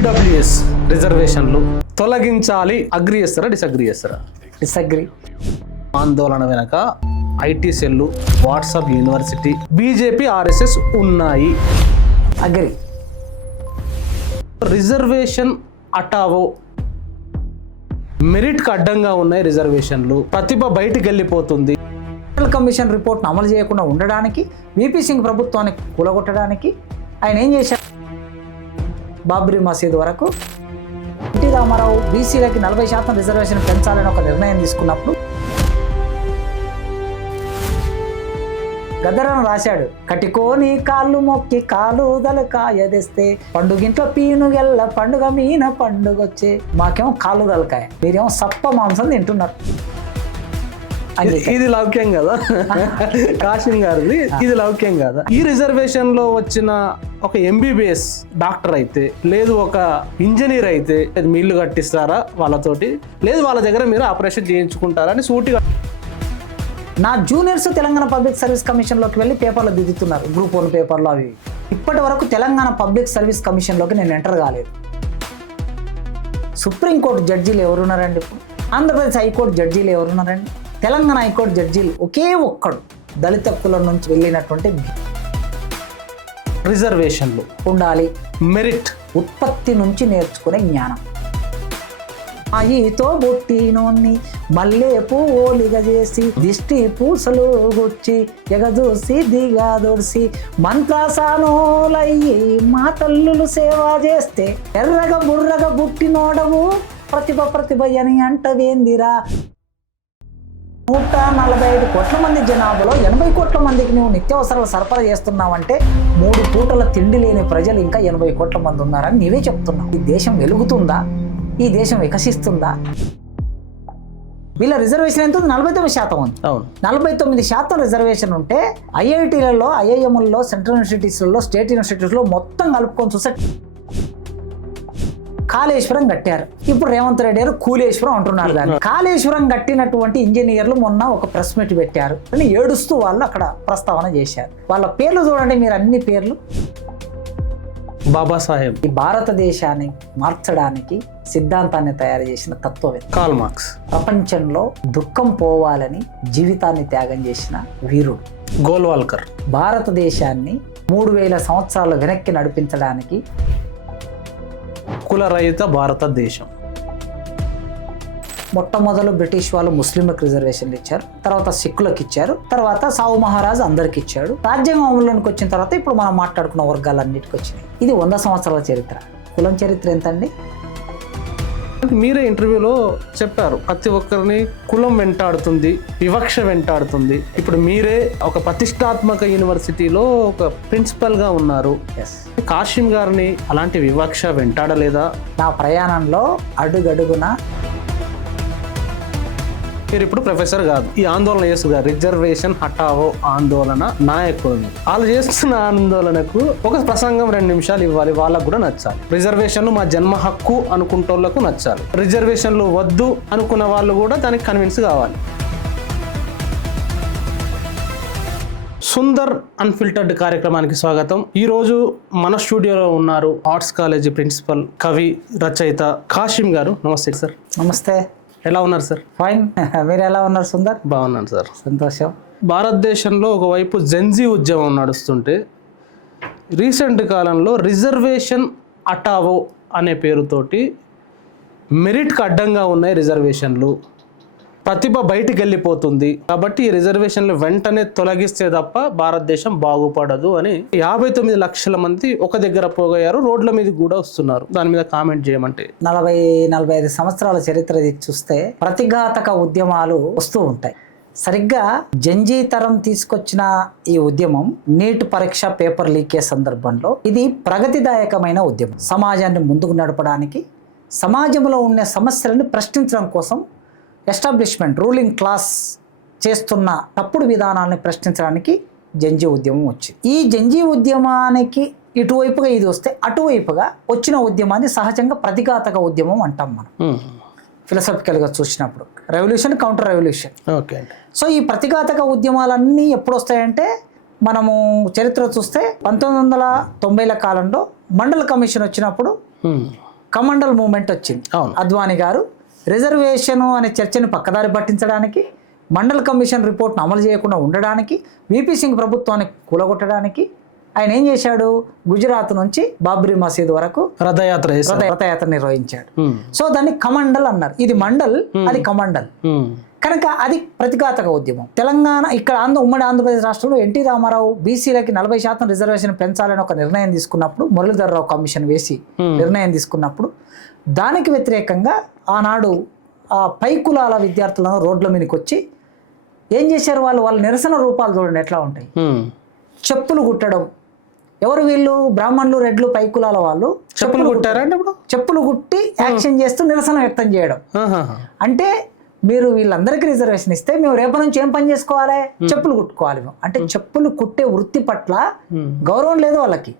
EWS రిజర్వేషన్లు తొలగించాలి, agri చేస్తారా డిసగ్రీ చేస్తారా? డిసగ్రీ. ఆందోళన వెనక IT cell, WhatsApp university, BJP, RSS ఉన్నాయి. అగ్రి. రిజర్వేషన్ అటావో, మెరిట్కి అడ్డంగా ఉన్నాయి రిజర్వేషన్లు, ప్రతిభ బయటికి వెళ్ళిపోతుంది. సెంట్రల్ కమిషన్ రిపోర్ట్ను అమలు చేయకుండా ఉండడానికి, వీపీ సింగ్ ప్రభుత్వాన్ని కూలగొట్టడానికి ఆయన ఏం చేశారు? బాబ్రీ మసీద్ వరకు ఎన్టీ రామారావు బీసీలకి 40% రిజర్వేషన్ పెంచాలని ఒక నిర్ణయం తీసుకున్నప్పుడు గద్దరను రాశాడు, కటికోని కాళ్ళు మొక్కి కాలు దలకాయ తెస్తే పండుగింట్లో పీనుగెల్ల పండుగ మీన పండుగొచ్చే. మాకేమో కాళ్ళు దలకాయ, మీరేమో సప్ప మాంసం తింటున్నారు. ఇది లౌక్యం కదా కాశీం గారిది, ఇది లౌక్యం కదా. ఈ రిజర్వేషన్ లో వచ్చిన ఒక ఎంబీబీఎస్ డాక్టర్ అయితే, లేదు ఒక ఇంజనీర్ అయితే మీ ఇల్లు కట్టిస్తారా వాళ్ళతోటి, లేదు వాళ్ళ దగ్గర మీరు ఆపరేషన్ చేయించుకుంటారా అని సూటిగా. నా జూనియర్స్ తెలంగాణ పబ్లిక్ సర్వీస్ కమిషన్లోకి వెళ్ళి పేపర్లు దిద్దుతున్నారు, గ్రూప్ 1 పేపర్లు అవి. ఇప్పటి వరకు తెలంగాణ పబ్లిక్ సర్వీస్ కమిషన్లోకి నేను ఎంటర్ కాలేదు. సుప్రీంకోర్టు జడ్జీలు ఎవరున్నారండి ఇప్పుడు? ఆంధ్రప్రదేశ్ హైకోర్టు జడ్జీలు ఎవరున్నారండి? తెలంగాణ హైకోర్టు జడ్జీలు ఒకే ఒక్కడు దళిత కులం నుంచి వెళ్ళినటువంటి. రిజర్వేషన్లు ఉండాలి. మెరిట్, ఉత్పత్తి నుంచి నేర్చుకునే జ్ఞానం. ఈతో బొట్టినోన్ని మల్లె పూలిగ చేసి దిష్టి పూసలు గుచ్చి ఎగదూసి దిగాదొడిసి మంత్రాసానోలయ్యి మా తల్లులు సేవ చేస్తే ఎర్రగ బుర్రగ బుట్టినోడవు ప్రతిభ అని అంటవేందిరా. 145 కోట్ల మంది జనాభాలో 80 కోట్ల మందికి నువ్వు నిత్యావసరాలు సరఫరా చేస్తున్నావంటే 3 పూటల తిండి లేని ప్రజలు ఇంకా 80 కోట్ల మంది ఉన్నారని నీవే చెప్తున్నావు. ఈ దేశం వెలుగుతుందా? ఈ దేశం వికసిస్తుందా? వీళ్ళ రిజర్వేషన్ ఎంత ఉంది? 49% ఉంది. 49% రిజర్వేషన్ ఉంటే ఐఐటీలలో, ఐఐఎంలలో, సెంట్రల్ యూనివర్సిటీస్లలో, స్టేట్ యూనివర్సిటీస్లో మొత్తం కలుపుకొని చూస్తే కాళేశ్వరం కట్టారు. ఇప్పుడు రేవంత్ రెడ్డి గారు కూలేశ్వరం అంటున్నారు. దాన్ని కాళేశ్వరం కట్టినటువంటి ఇంజనీర్లు మొన్న ఒక ప్రెస్ మీట్ పెట్టారు అని ఏడుస్తూ వాళ్ళు అక్కడ ప్రస్తావన చేశారు. వాళ్ళ పేర్లు చూడండి మీరు, అన్ని పేర్లు బాబాసాహెబ్. ఈ భారతదేశాన్ని మార్చడానికి సిద్ధాంతాన్ని తయారు చేసిన తత్వవేత్త కార్ల్ మార్క్స్. ప్రపంచంలో దుఃఖం పోవాలని జీవితాన్ని త్యాగం చేసిన వీరుడు గోల్వాల్కర్. భారతదేశాన్ని 3000 సంవత్సరాలు వెనక్కి నడిపించడానికి కులరహిత భారతదేశం. మొట్టమొదలు బ్రిటిష్ వాళ్ళు ముస్లింలకు రిజర్వేషన్లు ఇచ్చారు, తర్వాత సిక్కులకు ఇచ్చారు, తర్వాత సావు మహారాజు అందరికి ఇచ్చాడు. రాజ్యాంగం అమలులోకి వచ్చిన తర్వాత ఇప్పుడు మనం మాట్లాడుకున్న వర్గాలన్నిటికి వచ్చినాయి. ఇది 100 సంవత్సరాల చరిత్ర. కులం చరిత్ర ఎంతండి? మీరే ఇంటర్వ్యూలో చెప్పారు, ప్రతి ఒక్కరిని కులం వెంటాడుతుంది, వివక్ష వెంటాడుతుంది. ఇప్పుడు మీరే ఒక ప్రతిష్టాత్మక యూనివర్సిటీలో ఒక ప్రిన్సిపల్ గా ఉన్నారు. కాశీం గారిని అలాంటి వివక్ష వెంటాడలేదా? నా ప్రయాణంలో అడుగడుగున మీరు ఇప్పుడు ప్రొఫెసర్ కాదు, ఈ ఆందోళన చేస్తున్నారు, రిజర్వేషన్ హటావో ఆందోళన నాయకులు. వాళ్ళు చేస్తున్న ఆందోళనకు ఒక ప్రసంగం 2 నిమిషాలు ఇవ్వాలి, వాళ్ళకు కూడా నచ్చాలి. రిజర్వేషన్లు మా జన్మ హక్కు అనుకుంటోళ్లకు నచ్చాలి, రిజర్వేషన్లు వద్దు అనుకున్న వాళ్ళు కూడా దానికి కన్విన్స్ కావాలి. సుందర్ అన్ఫిల్టర్డ్ కార్యక్రమానికి స్వాగతం. ఈ రోజు మన స్టూడియోలో ఉన్నారు ఆర్ట్స్ కాలేజీ ప్రిన్సిపల్, కవి, రచయిత కాశీం గారు. నమస్తే సార్. నమస్తే. ఎలా ఉన్నారు సార్? ఫైన్. మీరు ఎలా ఉన్నారు సుందర్? బాగున్నాను సార్. సంతోషం. భారతదేశంలో ఒకవైపు జెన్జీ ఉద్యమం నడుస్తుంటే రీసెంట్ కాలంలో రిజర్వేషన్ అటావో అనే పేరుతోటి మెరిట్కి అడ్డంగా ఉన్నాయి రిజర్వేషన్లు, ప్రతిభ బయటికి వెళ్ళిపోతుంది కాబట్టి ఈ రిజర్వేషన్లు వెంటనే తొలగిస్తే తప్ప భారతదేశం బాగుపడదు అని 59 లక్షల మంది ఒక దగ్గర పోగయ్యారు, రోడ్ల మీద కూడా వస్తున్నారు. దాని మీద కామెంట్ చేయమంటే 40-45 సంవత్సరాల చరిత్ర చూస్తే ప్రతిఘాతక ఉద్యమాలు వస్తూ ఉంటాయి. సరిగ్గా జంజీ తరం తీసుకొచ్చిన ఈ ఉద్యమం నీట్ పరీక్ష పేపర్ లీకే సందర్భంలో ఇది ప్రగతిదాయకమైన ఉద్యమం. సమాజాన్ని ముందుకు నడపడానికి, సమాజంలో ఉన్న సమస్యలను ప్రశ్నించడం కోసం ఎస్టాబ్లిష్మెంట్, రూలింగ్ క్లాస్ చేస్తున్న తప్పుడు విధానాలను ప్రశ్నించడానికి జంజీ ఉద్యమం వచ్చింది. ఈ జంజీ ఉద్యమానికి ఇటువైపుగా ఇది వస్తే అటువైపుగా వచ్చిన ఉద్యమాన్ని సహజంగా ప్రతిఘాతక ఉద్యమం అంటాం మనం ఫిలసాఫికల్గా చూసినప్పుడు. Revolution, counter revolution. Okay. So ఈ ప్రతిఘాతక ఉద్యమాలన్నీ ఎప్పుడు వస్తాయంటే మనము చరిత్ర చూస్తే 1990ల కాలంలో మండల కమిషన్ వచ్చినప్పుడు కమండల్ మూమెంట్ వచ్చింది. అవును. అద్వానీ గారు రిజర్వేషన్ అనే చర్చను పక్కదారి పట్టించడానికి, మండల్ కమిషన్ రిపోర్ట్ను అమలు చేయకుండా ఉండడానికి, విపి సింగ్ ప్రభుత్వాన్ని కూలగొట్టడానికి ఆయన ఏం చేశాడు? గుజరాత్ నుంచి బాబ్రీ మసీద్ వరకు రథయాత్ర నిర్వహించాడు. సో దాన్ని కమండల్ అన్నారు. ఇది మండల్, అది కమండల్. కనుక అది ప్రతిఘాతక ఉద్యమం. తెలంగాణ ఇక్కడ ఉమ్మడి ఆంధ్రప్రదేశ్ రాష్ట్రంలో ఎన్టీ రామారావు బీసీలకి 40% రిజర్వేషన్ పెంచాలని ఒక నిర్ణయం తీసుకున్నప్పుడు, మురళీధరరావు కమిషన్ వేసి నిర్ణయం తీసుకున్నప్పుడు దానికి వ్యతిరేకంగా ఆనాడు ఆ పై కులాల విద్యార్థులను రోడ్ల మీదకి వచ్చి ఏం చేశారు? వాళ్ళ నిరసన రూపాలు చూడండి ఎట్లా ఉంటాయి. చెప్పులు కుట్టడం. ఎవరు వీళ్ళు? బ్రాహ్మణులు, రెడ్లు, పై కులాల వాళ్ళు చెప్పులు కుట్టారంటే చెప్పులు కుట్టి యాక్షన్ చేస్తూ నిరసన వ్యక్తం చేయడం. అంటే మీరు వీళ్ళందరికీ రిజర్వేషన్ ఇస్తే మేము రేపటి నుంచి ఏం పని చేసుకోవాలి? చెప్పులు కుట్టుకోవాలి. అంటే చెప్పులు కుట్టే వృత్తి పట్ల గౌరవం లేదు వాళ్ళకి.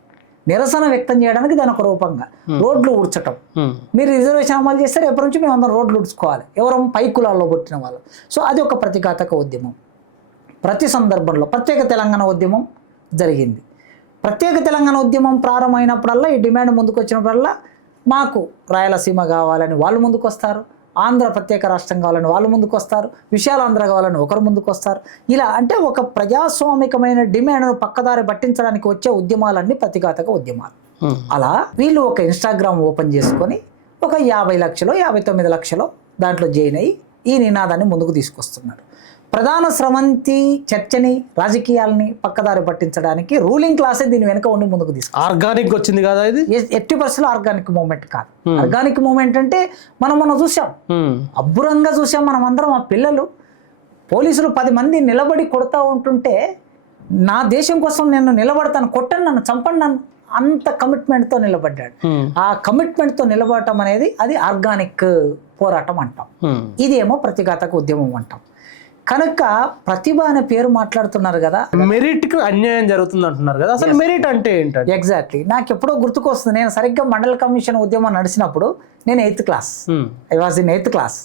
నిరసన వ్యక్తం చేయడానికి దాని ఒక రూపంగా రోడ్లు ఊడ్చటం. మీరు రిజర్వేషన్ అమలు చేస్తే రేపటి నుంచి మేము అందరం రోడ్లు ఊడ్చుకోవాలి, ఎవరో పై కులాల్లో పుట్టిన వాళ్ళు. సో అది ఒక ప్రతిఘాతక ఉద్యమం. ప్రతి సందర్భంలో ప్రత్యేక తెలంగాణ ఉద్యమం జరిగింది. ప్రత్యేక తెలంగాణ ఉద్యమం ప్రారంభమైనప్పుడల్లా ఈ డిమాండ్ ముందుకు వచ్చినప్పుడల్లా మాకు రాయలసీమ కావాలని వాళ్ళు ముందుకు వస్తారు, ఆంధ్ర ప్రత్యేక రాష్ట్రం కావాలని వాళ్ళు ముందుకు వస్తారు, విశాలాంధ్ర కావాలని ఒకరు ముందుకు వస్తారు. ఇలా అంటే ఒక ప్రజాస్వామికమైన డిమాండ్ను పక్కదారి పట్టించడానికి వచ్చే ఉద్యమాలన్నీ ప్రతిఘాతక ఉద్యమాలు. అలా వీళ్ళు ఒక ఇన్స్టాగ్రామ్ ఓపెన్ చేసుకొని ఒక 50 లక్షలు 59 లక్షలు దాంట్లో జాయిన్ అయ్యి ఈ నినాదాన్ని ముందుకు తీసుకొస్తున్నారు. ప్రధాన స్రవంతి చర్చని, రాజకీయాలని పక్కదారి పట్టించడానికి రూలింగ్ క్లాసే దీని వెనుక ఉండి ముందుకు తీసుకు. ఆర్గానిక్ వచ్చింది కదా ఇది. 80% ఆర్గానిక్ మూమెంట్ కాదు. ఆర్గానిక్ మూమెంట్ అంటే మనం చూసాం, అబ్బురంగా చూసాం. మనం అందరం ఆ పిల్లలు పోలీసులు 10 మంది నిలబడి కొడతా ఉంటుంటే నా దేశం కోసం నేను నిలబడతాను, కొట్టండి నన్ను, చంపండి నన్ను, అంత కమిట్మెంట్తో నిలబడ్డాడు. ఆ కమిట్మెంట్తో నిలబడటం అనేది అది ఆర్గానిక్ పోరాటం అంటాం. ఇదేమో ప్రతిఘాతక ఉద్యమం అంటాం. కనుక ప్రతిభ అనే పేరు మాట్లాడుతున్నారు కదా, మెరిట్ కు అన్యాయం జరుగుతుంది అంటున్నారు కదా. అసలు మెరిట్ అంటే ఏంటంటే ఎగ్జాక్ట్లీ నాకు ఎప్పుడో గుర్తుకొస్తుంది. నేను సరిగ్గా మండల కమిషన్ ఉద్యమం నడిచినప్పుడు నేను 8th class, I was in 8th class.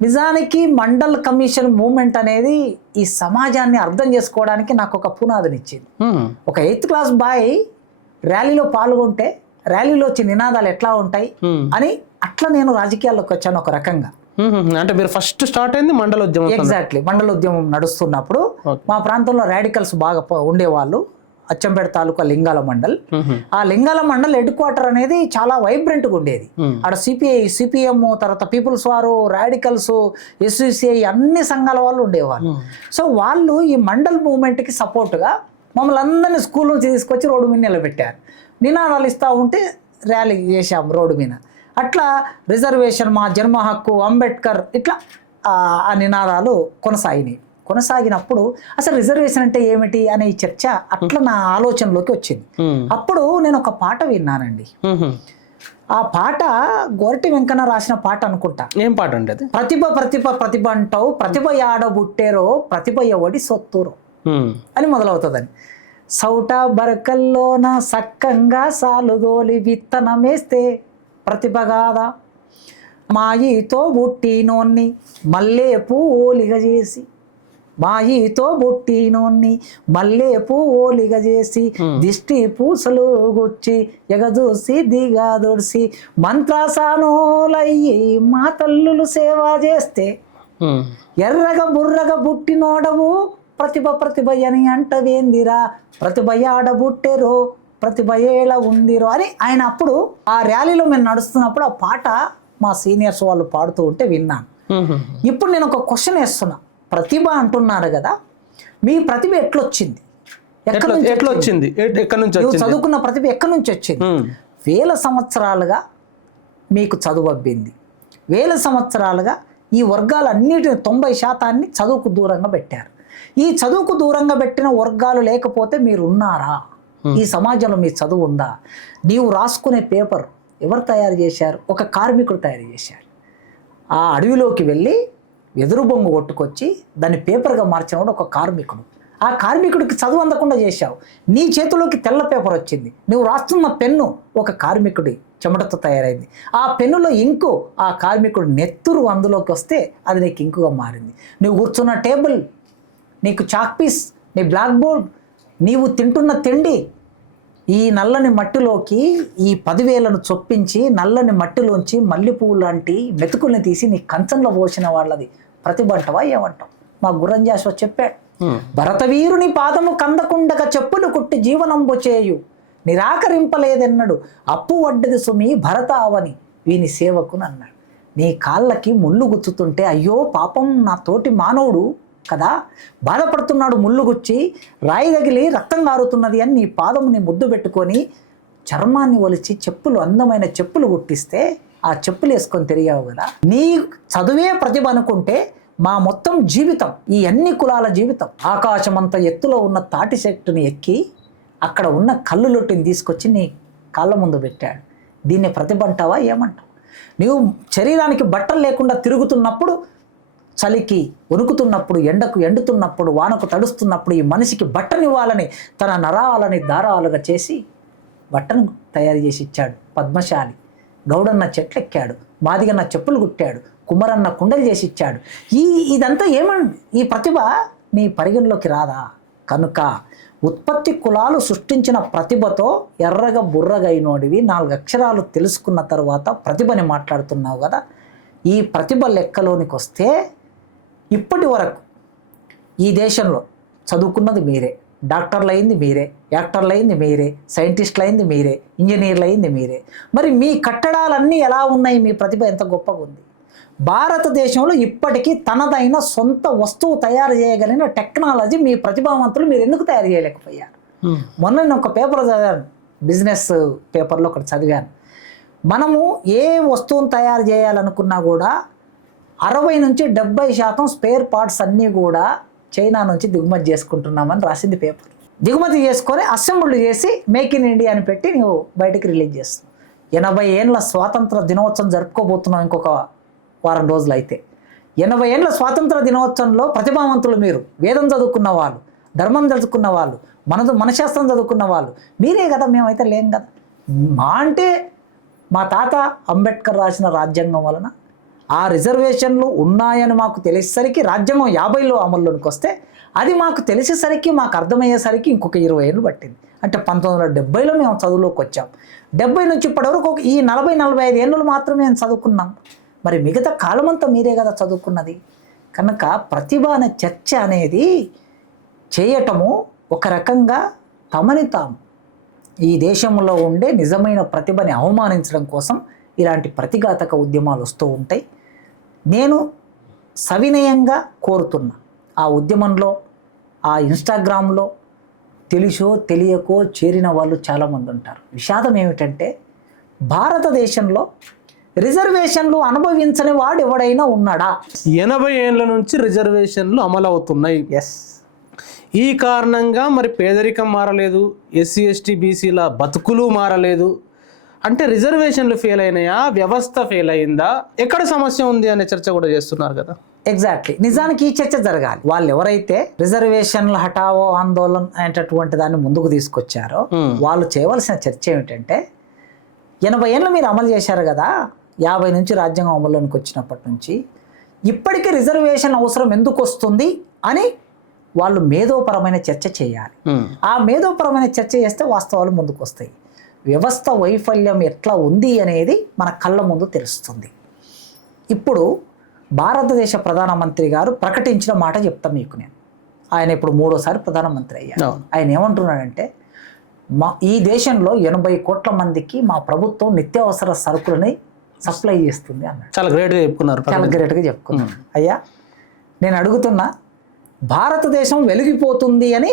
నిజానికి మండల్ కమిషన్ మూమెంట్ అనేది ఈ సమాజాన్ని అర్థం చేసుకోవడానికి నాకు ఒక పునాదినిచ్చింది. ఒక 8th క్లాస్ బాయ్ ర్యాలీలో పాల్గొంటే ర్యాలీలో వచ్చే నినాదాలు ఎట్లా ఉంటాయి అని అట్లా నేను రాజకీయాల్లోకి వచ్చాను ఒక రకంగా. అంటే మీరు ఫస్ట్ స్టార్ట్ అయింది మండల ఉద్యమం. ఎగ్జాక్ట్లీ మండల ఉద్యమం నడుస్తున్నప్పుడు మా ప్రాంతంలో రాడికల్స్ బాగా ఉండేవాళ్ళు. అచ్చంపేట తాలూకా లింగాల మండల్. ఆ లింగాల మండల్ హెడ్ క్వార్టర్ అనేది చాలా వైబ్రెంట్గా ఉండేది. ఆడ సిపిఐ, సిపిఎం, తర్వాత పీపుల్స్ వారు, రాడికల్స్, ఎస్యుసిఐ అన్ని సంఘాల వాళ్ళు ఉండేవాళ్ళు. సో వాళ్ళు ఈ మండల్ మూవ్మెంట్కి సపోర్ట్గా మమ్మల్ని అందరినీ స్కూల్ నుంచి తీసుకొచ్చి రోడ్డు మీద నిలబెట్టారు. నినాదాలు ఇస్తూ ఉంటే ర్యాలీ చేశాం రోడ్డు మీద. అట్లా రిజర్వేషన్, మా జన్మ హక్కు, అంబేద్కర్, ఇట్లా ఆ నినాదాలు కొనసాగినప్పుడు అసలు రిజర్వేషన్ అంటే ఏమిటి అనే ఈ చర్చ అట్లా నా ఆలోచనలోకి వచ్చింది. అప్పుడు నేను ఒక పాట విన్నానండి. ఆ పాట గోరటి వెంకన్న రాసిన పాట అనుకుంటా. ఏం పాట అంటే అది? ప్రతిభ ప్రతిభ ప్రతిభ అంటావు, ప్రతిభ యాడబుట్టేరో, ప్రతిభ ఎవడి సొత్తురో అని మొదలవుతుందని. సౌట బరకల్లోన సక్కంగా సాలుగోలి విత్తనమేస్తే ప్రతిభ కాదా, మాయితో బుట్టినోన్ని మల్లే పూలిగ చేసి, మాయితో బుట్టినోన్ని మల్లే పూలిగ చేసి, దిష్టి పూసలు గుచ్చి ఎగదూసి దిగాదొడిసి, మంత్రాసానులయ్యి మా తల్లులు సేవ చేస్తే, ఎర్రగా బుర్రగా బుట్టినోడవు ప్రతిభ ప్రతిభ అని అంటవేందిరా, ప్రతిభ ఆడబుట్టెరో, ప్రతిభ ఏళ ఉందిరో అని ఆయన అప్పుడు ఆ ర్యాలీలో మేము నడుస్తున్నప్పుడు ఆ పాట మా సీనియర్స్ వాళ్ళు పాడుతూ ఉంటే విన్నాను. ఇప్పుడు నేను ఒక క్వశ్చన్ వేస్తున్నా. ప్రతిభ అంటున్నారు కదా, మీ ప్రతిభ ఎట్లొచ్చింది? ఎక్కడి నుంచి చదువుకున్న ప్రతిభ ఎక్కడి నుంచి వచ్చింది? 1000 సంవత్సరాలుగా మీకు చదువు అబ్బింది. 1000 సంవత్సరాలుగా ఈ వర్గాలన్నిటిని 90% చదువుకు దూరంగా పెట్టారు. ఈ చదువుకు దూరంగా పెట్టిన వర్గాలు లేకపోతే మీరు ఉన్నారా? ఈ సమాజంలో మీ చదువు ఉందా? నీవు రాసుకునే పేపర్ ఎవరు తయారు చేశారు? ఒక కార్మికుడు తయారు చేశాడు. ఆ అడవిలోకి వెళ్ళి వెదురు బొంగు కొట్టుకొచ్చి దాన్ని పేపర్గా మార్చినవాడు ఒక కార్మికుడు. ఆ కార్మికుడికి చదువు అందకుండా చేశావు. నీ చేతిలోకి తెల్ల పేపర్ వచ్చింది. నువ్వు రాస్తున్న పెన్ను ఒక కార్మికుడి చెమటతో తయారైంది. ఆ పెన్నులో ఇంకు ఆ కార్మికుడు నెత్తురు అందులోకి వస్తే అది నీకు ఇంకుగా మారింది. నువ్వు కూర్చున్న టేబుల్, నీకు చాక్ పీస్, నీ బ్లాక్ బోర్డ్, నీవు తింటున్న తిండి, ఈ నల్లని మట్టిలోకి ఈ 10,000ను చొప్పించి నల్లని మట్టిలోంచి మల్లెపువ్వు లాంటి మెతుకుల్ని తీసి నీ కంచంలో పోసిన వాళ్ళది ప్రతిభ అంటవా ఏమంటావు? మా గుర్రంజాశ్వ చెప్పాడు, భరతవీరుని పాదము కందకుండక చెప్పులు కుట్టి జీవనంబు చేయు నిరాకరింపలేదెన్నడు అప్పు వడ్డది సుమి భరత అవని వీని సేవకుని అన్నాడు. నీ కాళ్ళకి ముళ్ళు గుచ్చుతుంటే అయ్యో పాపం నా తోటి మానవుడు కదా బాధపడుతున్నాడు, ముళ్ళు గుచ్చి రాయి తగిలి రక్తం కారుతున్నది అని నీ పాదముని ముద్దు పెట్టుకొని చర్మాన్ని ఒలిచి చెప్పులు అందమైన చెప్పులు కుట్టిస్తే ఆ చెప్పులు వేసుకొని తిరిగావు కదా. నీ చదువే ప్రతిభ అనుకుంటే మా మొత్తం జీవితం, ఈ అన్ని కులాల జీవితం ఆకాశమంత ఎత్తులో ఉన్న తాటి చెట్టుని ఎక్కి అక్కడ ఉన్న కళ్ళు లొట్టిని తీసుకొచ్చి నీ కాళ్ళ ముందు పెట్టాడు. దీన్ని ప్రతిభ అంటావా ఏమంటావు? నీవు శరీరానికి బట్టలు లేకుండా తిరుగుతున్నప్పుడు, చలికి వణుకుతున్నప్పుడు, ఎండకు ఎండుతున్నప్పుడు, వానకు తడుస్తున్నప్పుడు ఈ మనిషికి బట్టనివ్వాలని తన నరాలని దారాలుగా చేసి బట్టను తయారు చేసి ఇచ్చాడు పద్మశాలి. గౌడన్న చెట్లెక్కాడు, మాదిగన్న చెప్పులు కుట్టాడు, కుమరన్న కుండలు చేసి ఇచ్చాడు. ఇదంతా ఏమండి? ఈ ప్రతిభ నీ పరిగణలోకి రాదా? కనుక ఉత్పత్తి కులాలు సృష్టించిన ప్రతిభతో ఎర్రగా బుర్రగా అయినోడివి 4 అక్షరాలు తెలుసుకున్న తర్వాత ప్రతిభని మాట్లాడుతున్నావు కదా. ఈ ప్రతిభ లెక్కలోనికి వస్తే ఇప్పటి వరకు ఈ దేశంలో చదువుకున్నది మీరే, డాక్టర్లు అయింది మీరే, యాక్టర్లు అయింది మీరే, సైంటిస్టులు అయింది మీరే, ఇంజనీర్లు అయింది మీరే. మరి మీ కట్టడాలన్నీ ఎలా ఉన్నాయి? మీ ప్రతిభ ఎంత గొప్పగా ఉంది? భారతదేశంలో ఇప్పటికీ తనదైన సొంత వస్తువు తయారు చేయగలిగిన టెక్నాలజీ మీ ప్రతిభావంతులు మీరు ఎందుకు తయారు చేయలేకపోయారు? మొన్న నేను ఒక పేపర్ చదివాను, బిజినెస్ పేపర్లో ఒకటి చదివాను. మనము ఏ వస్తువును తయారు చేయాలనుకున్నా కూడా 60 నుంచి 70% స్పేర్ పార్ట్స్ అన్నీ కూడా చైనా నుంచి దిగుమతి చేసుకుంటున్నామని రాసింది పేపర్. దిగుమతి చేసుకొని అసెంబ్లీ చేసి మేక్ ఇన్ ఇండియా అని పెట్టి నువ్వు బయటికి రిలీజ్ చేస్తున్నావు. 80 ఏళ్ళ స్వాతంత్ర దినోత్సవం జరుపుకోబోతున్నావు ఇంకొక వారం రోజులు. అయితే 80 ఏళ్ళ స్వాతంత్ర దినోత్సవంలో ప్రతిభావంతులు మీరు, వేదం చదువుకున్న వాళ్ళు, ధర్మం చదువుకున్న వాళ్ళు, మనశాస్త్రం చదువుకున్న వాళ్ళు మీరే కదా. మేమైతే లేం కదా. అంటే మా తాత అంబేద్కర్ రాసిన రాజ్యాంగం వలన ఆ రిజర్వేషన్లు ఉన్నాయని మాకు తెలిసేసరికి రాజ్యాంగం 50లో అమల్లోనికి వస్తే అది మాకు తెలిసేసరికి, మాకు అర్థమయ్యేసరికి ఇంకొక 20 ఏళ్ళు పట్టింది. అంటే 1970లో మేము చదువులోకి వచ్చాం. 70 నుంచి ఇప్పటివరకు ఈ 40-45 ఏళ్ళు మాత్రమే మేము చదువుకున్నాం. మరి మిగతా కాలమంతా మీరే కదా చదువుకున్నది. కనుక ప్రతిభ అనే చర్చ అనేది చేయటము ఒక రకంగా తమని తాము ఈ దేశంలో ఉండే నిజమైన ప్రతిభని అవమానించడం కోసం ఇలాంటి ప్రతిఘాతక ఉద్యమాలు వస్తూ ఉంటాయి. నేను సవినయంగా కోరుతున్నా, ఆ ఉద్యమంలో, ఆ ఇన్స్టాగ్రామ్లో తెలుసో తెలియకో చేరిన వాళ్ళు చాలామంది ఉంటారు. విషాదం ఏమిటంటే భారతదేశంలో రిజర్వేషన్లు అనుభవించని వాడు ఎవడైనా ఉన్నాడా? 80 ఏళ్ళ నుంచి రిజర్వేషన్లు అమలు అవుతున్నాయి. ఎస్. ఈ కారణంగా మరి పేదరికం మారలేదు, ఎస్సీ ఎస్టీ బీసీల బతుకులు మారలేదు. అంటే రిజర్వేషన్లు ఫెయిల్ అయినాయా, వ్యవస్థ ఫెయిల్ అయిందా, ఎక్కడ సమస్య ఉంది అనే చర్చ కూడా చేస్తున్నారు కదా. ఎగ్జాక్ట్లీ. నిజానికి ఈ చర్చ జరగాలి. వాళ్ళు ఎవరైతే రిజర్వేషన్లు హఠావో ఆందోళన అనేటటువంటి దాన్ని ముందుకు తీసుకొచ్చారో వాళ్ళు చేయవలసిన చర్చ ఏమిటంటే, 80 ఏళ్ళు మీరు అమలు చేశారు కదా, 50 నుంచి రాజ్యాంగం అమల్లోనికి వచ్చినప్పటి నుంచి ఇప్పటికీ రిజర్వేషన్ అవసరం ఎందుకు వస్తుంది అని వాళ్ళు మేధోపరమైన చర్చ చేయాలి. ఆ మేధోపరమైన చర్చ చేస్తే వాస్తవాలు ముందుకు వస్తాయి. వ్యవస్థ వైఫల్యం ఎట్లా ఉంది అనేది మన కళ్ళ ముందు తెలుస్తుంది. ఇప్పుడు భారతదేశ ప్రధానమంత్రి గారు ప్రకటించిన మాట చెప్తాను మీకు నేను. ఆయన ఇప్పుడు 3వ ప్రధానమంత్రి అయ్యారు. ఆయన ఏమంటున్నాడంటే, ఈ దేశంలో 80 కోట్ల మందికి మా ప్రభుత్వం నిత్యావసర సరుకులని సప్లై చేస్తుంది అన్నాడు. చాలా గ్రేట్గా చెప్పుకున్నారు. చాలా గ్రేట్గా చెప్పుకున్నాను. అయ్యా నేను అడుగుతున్నా, భారతదేశం వెలిగిపోతుంది అని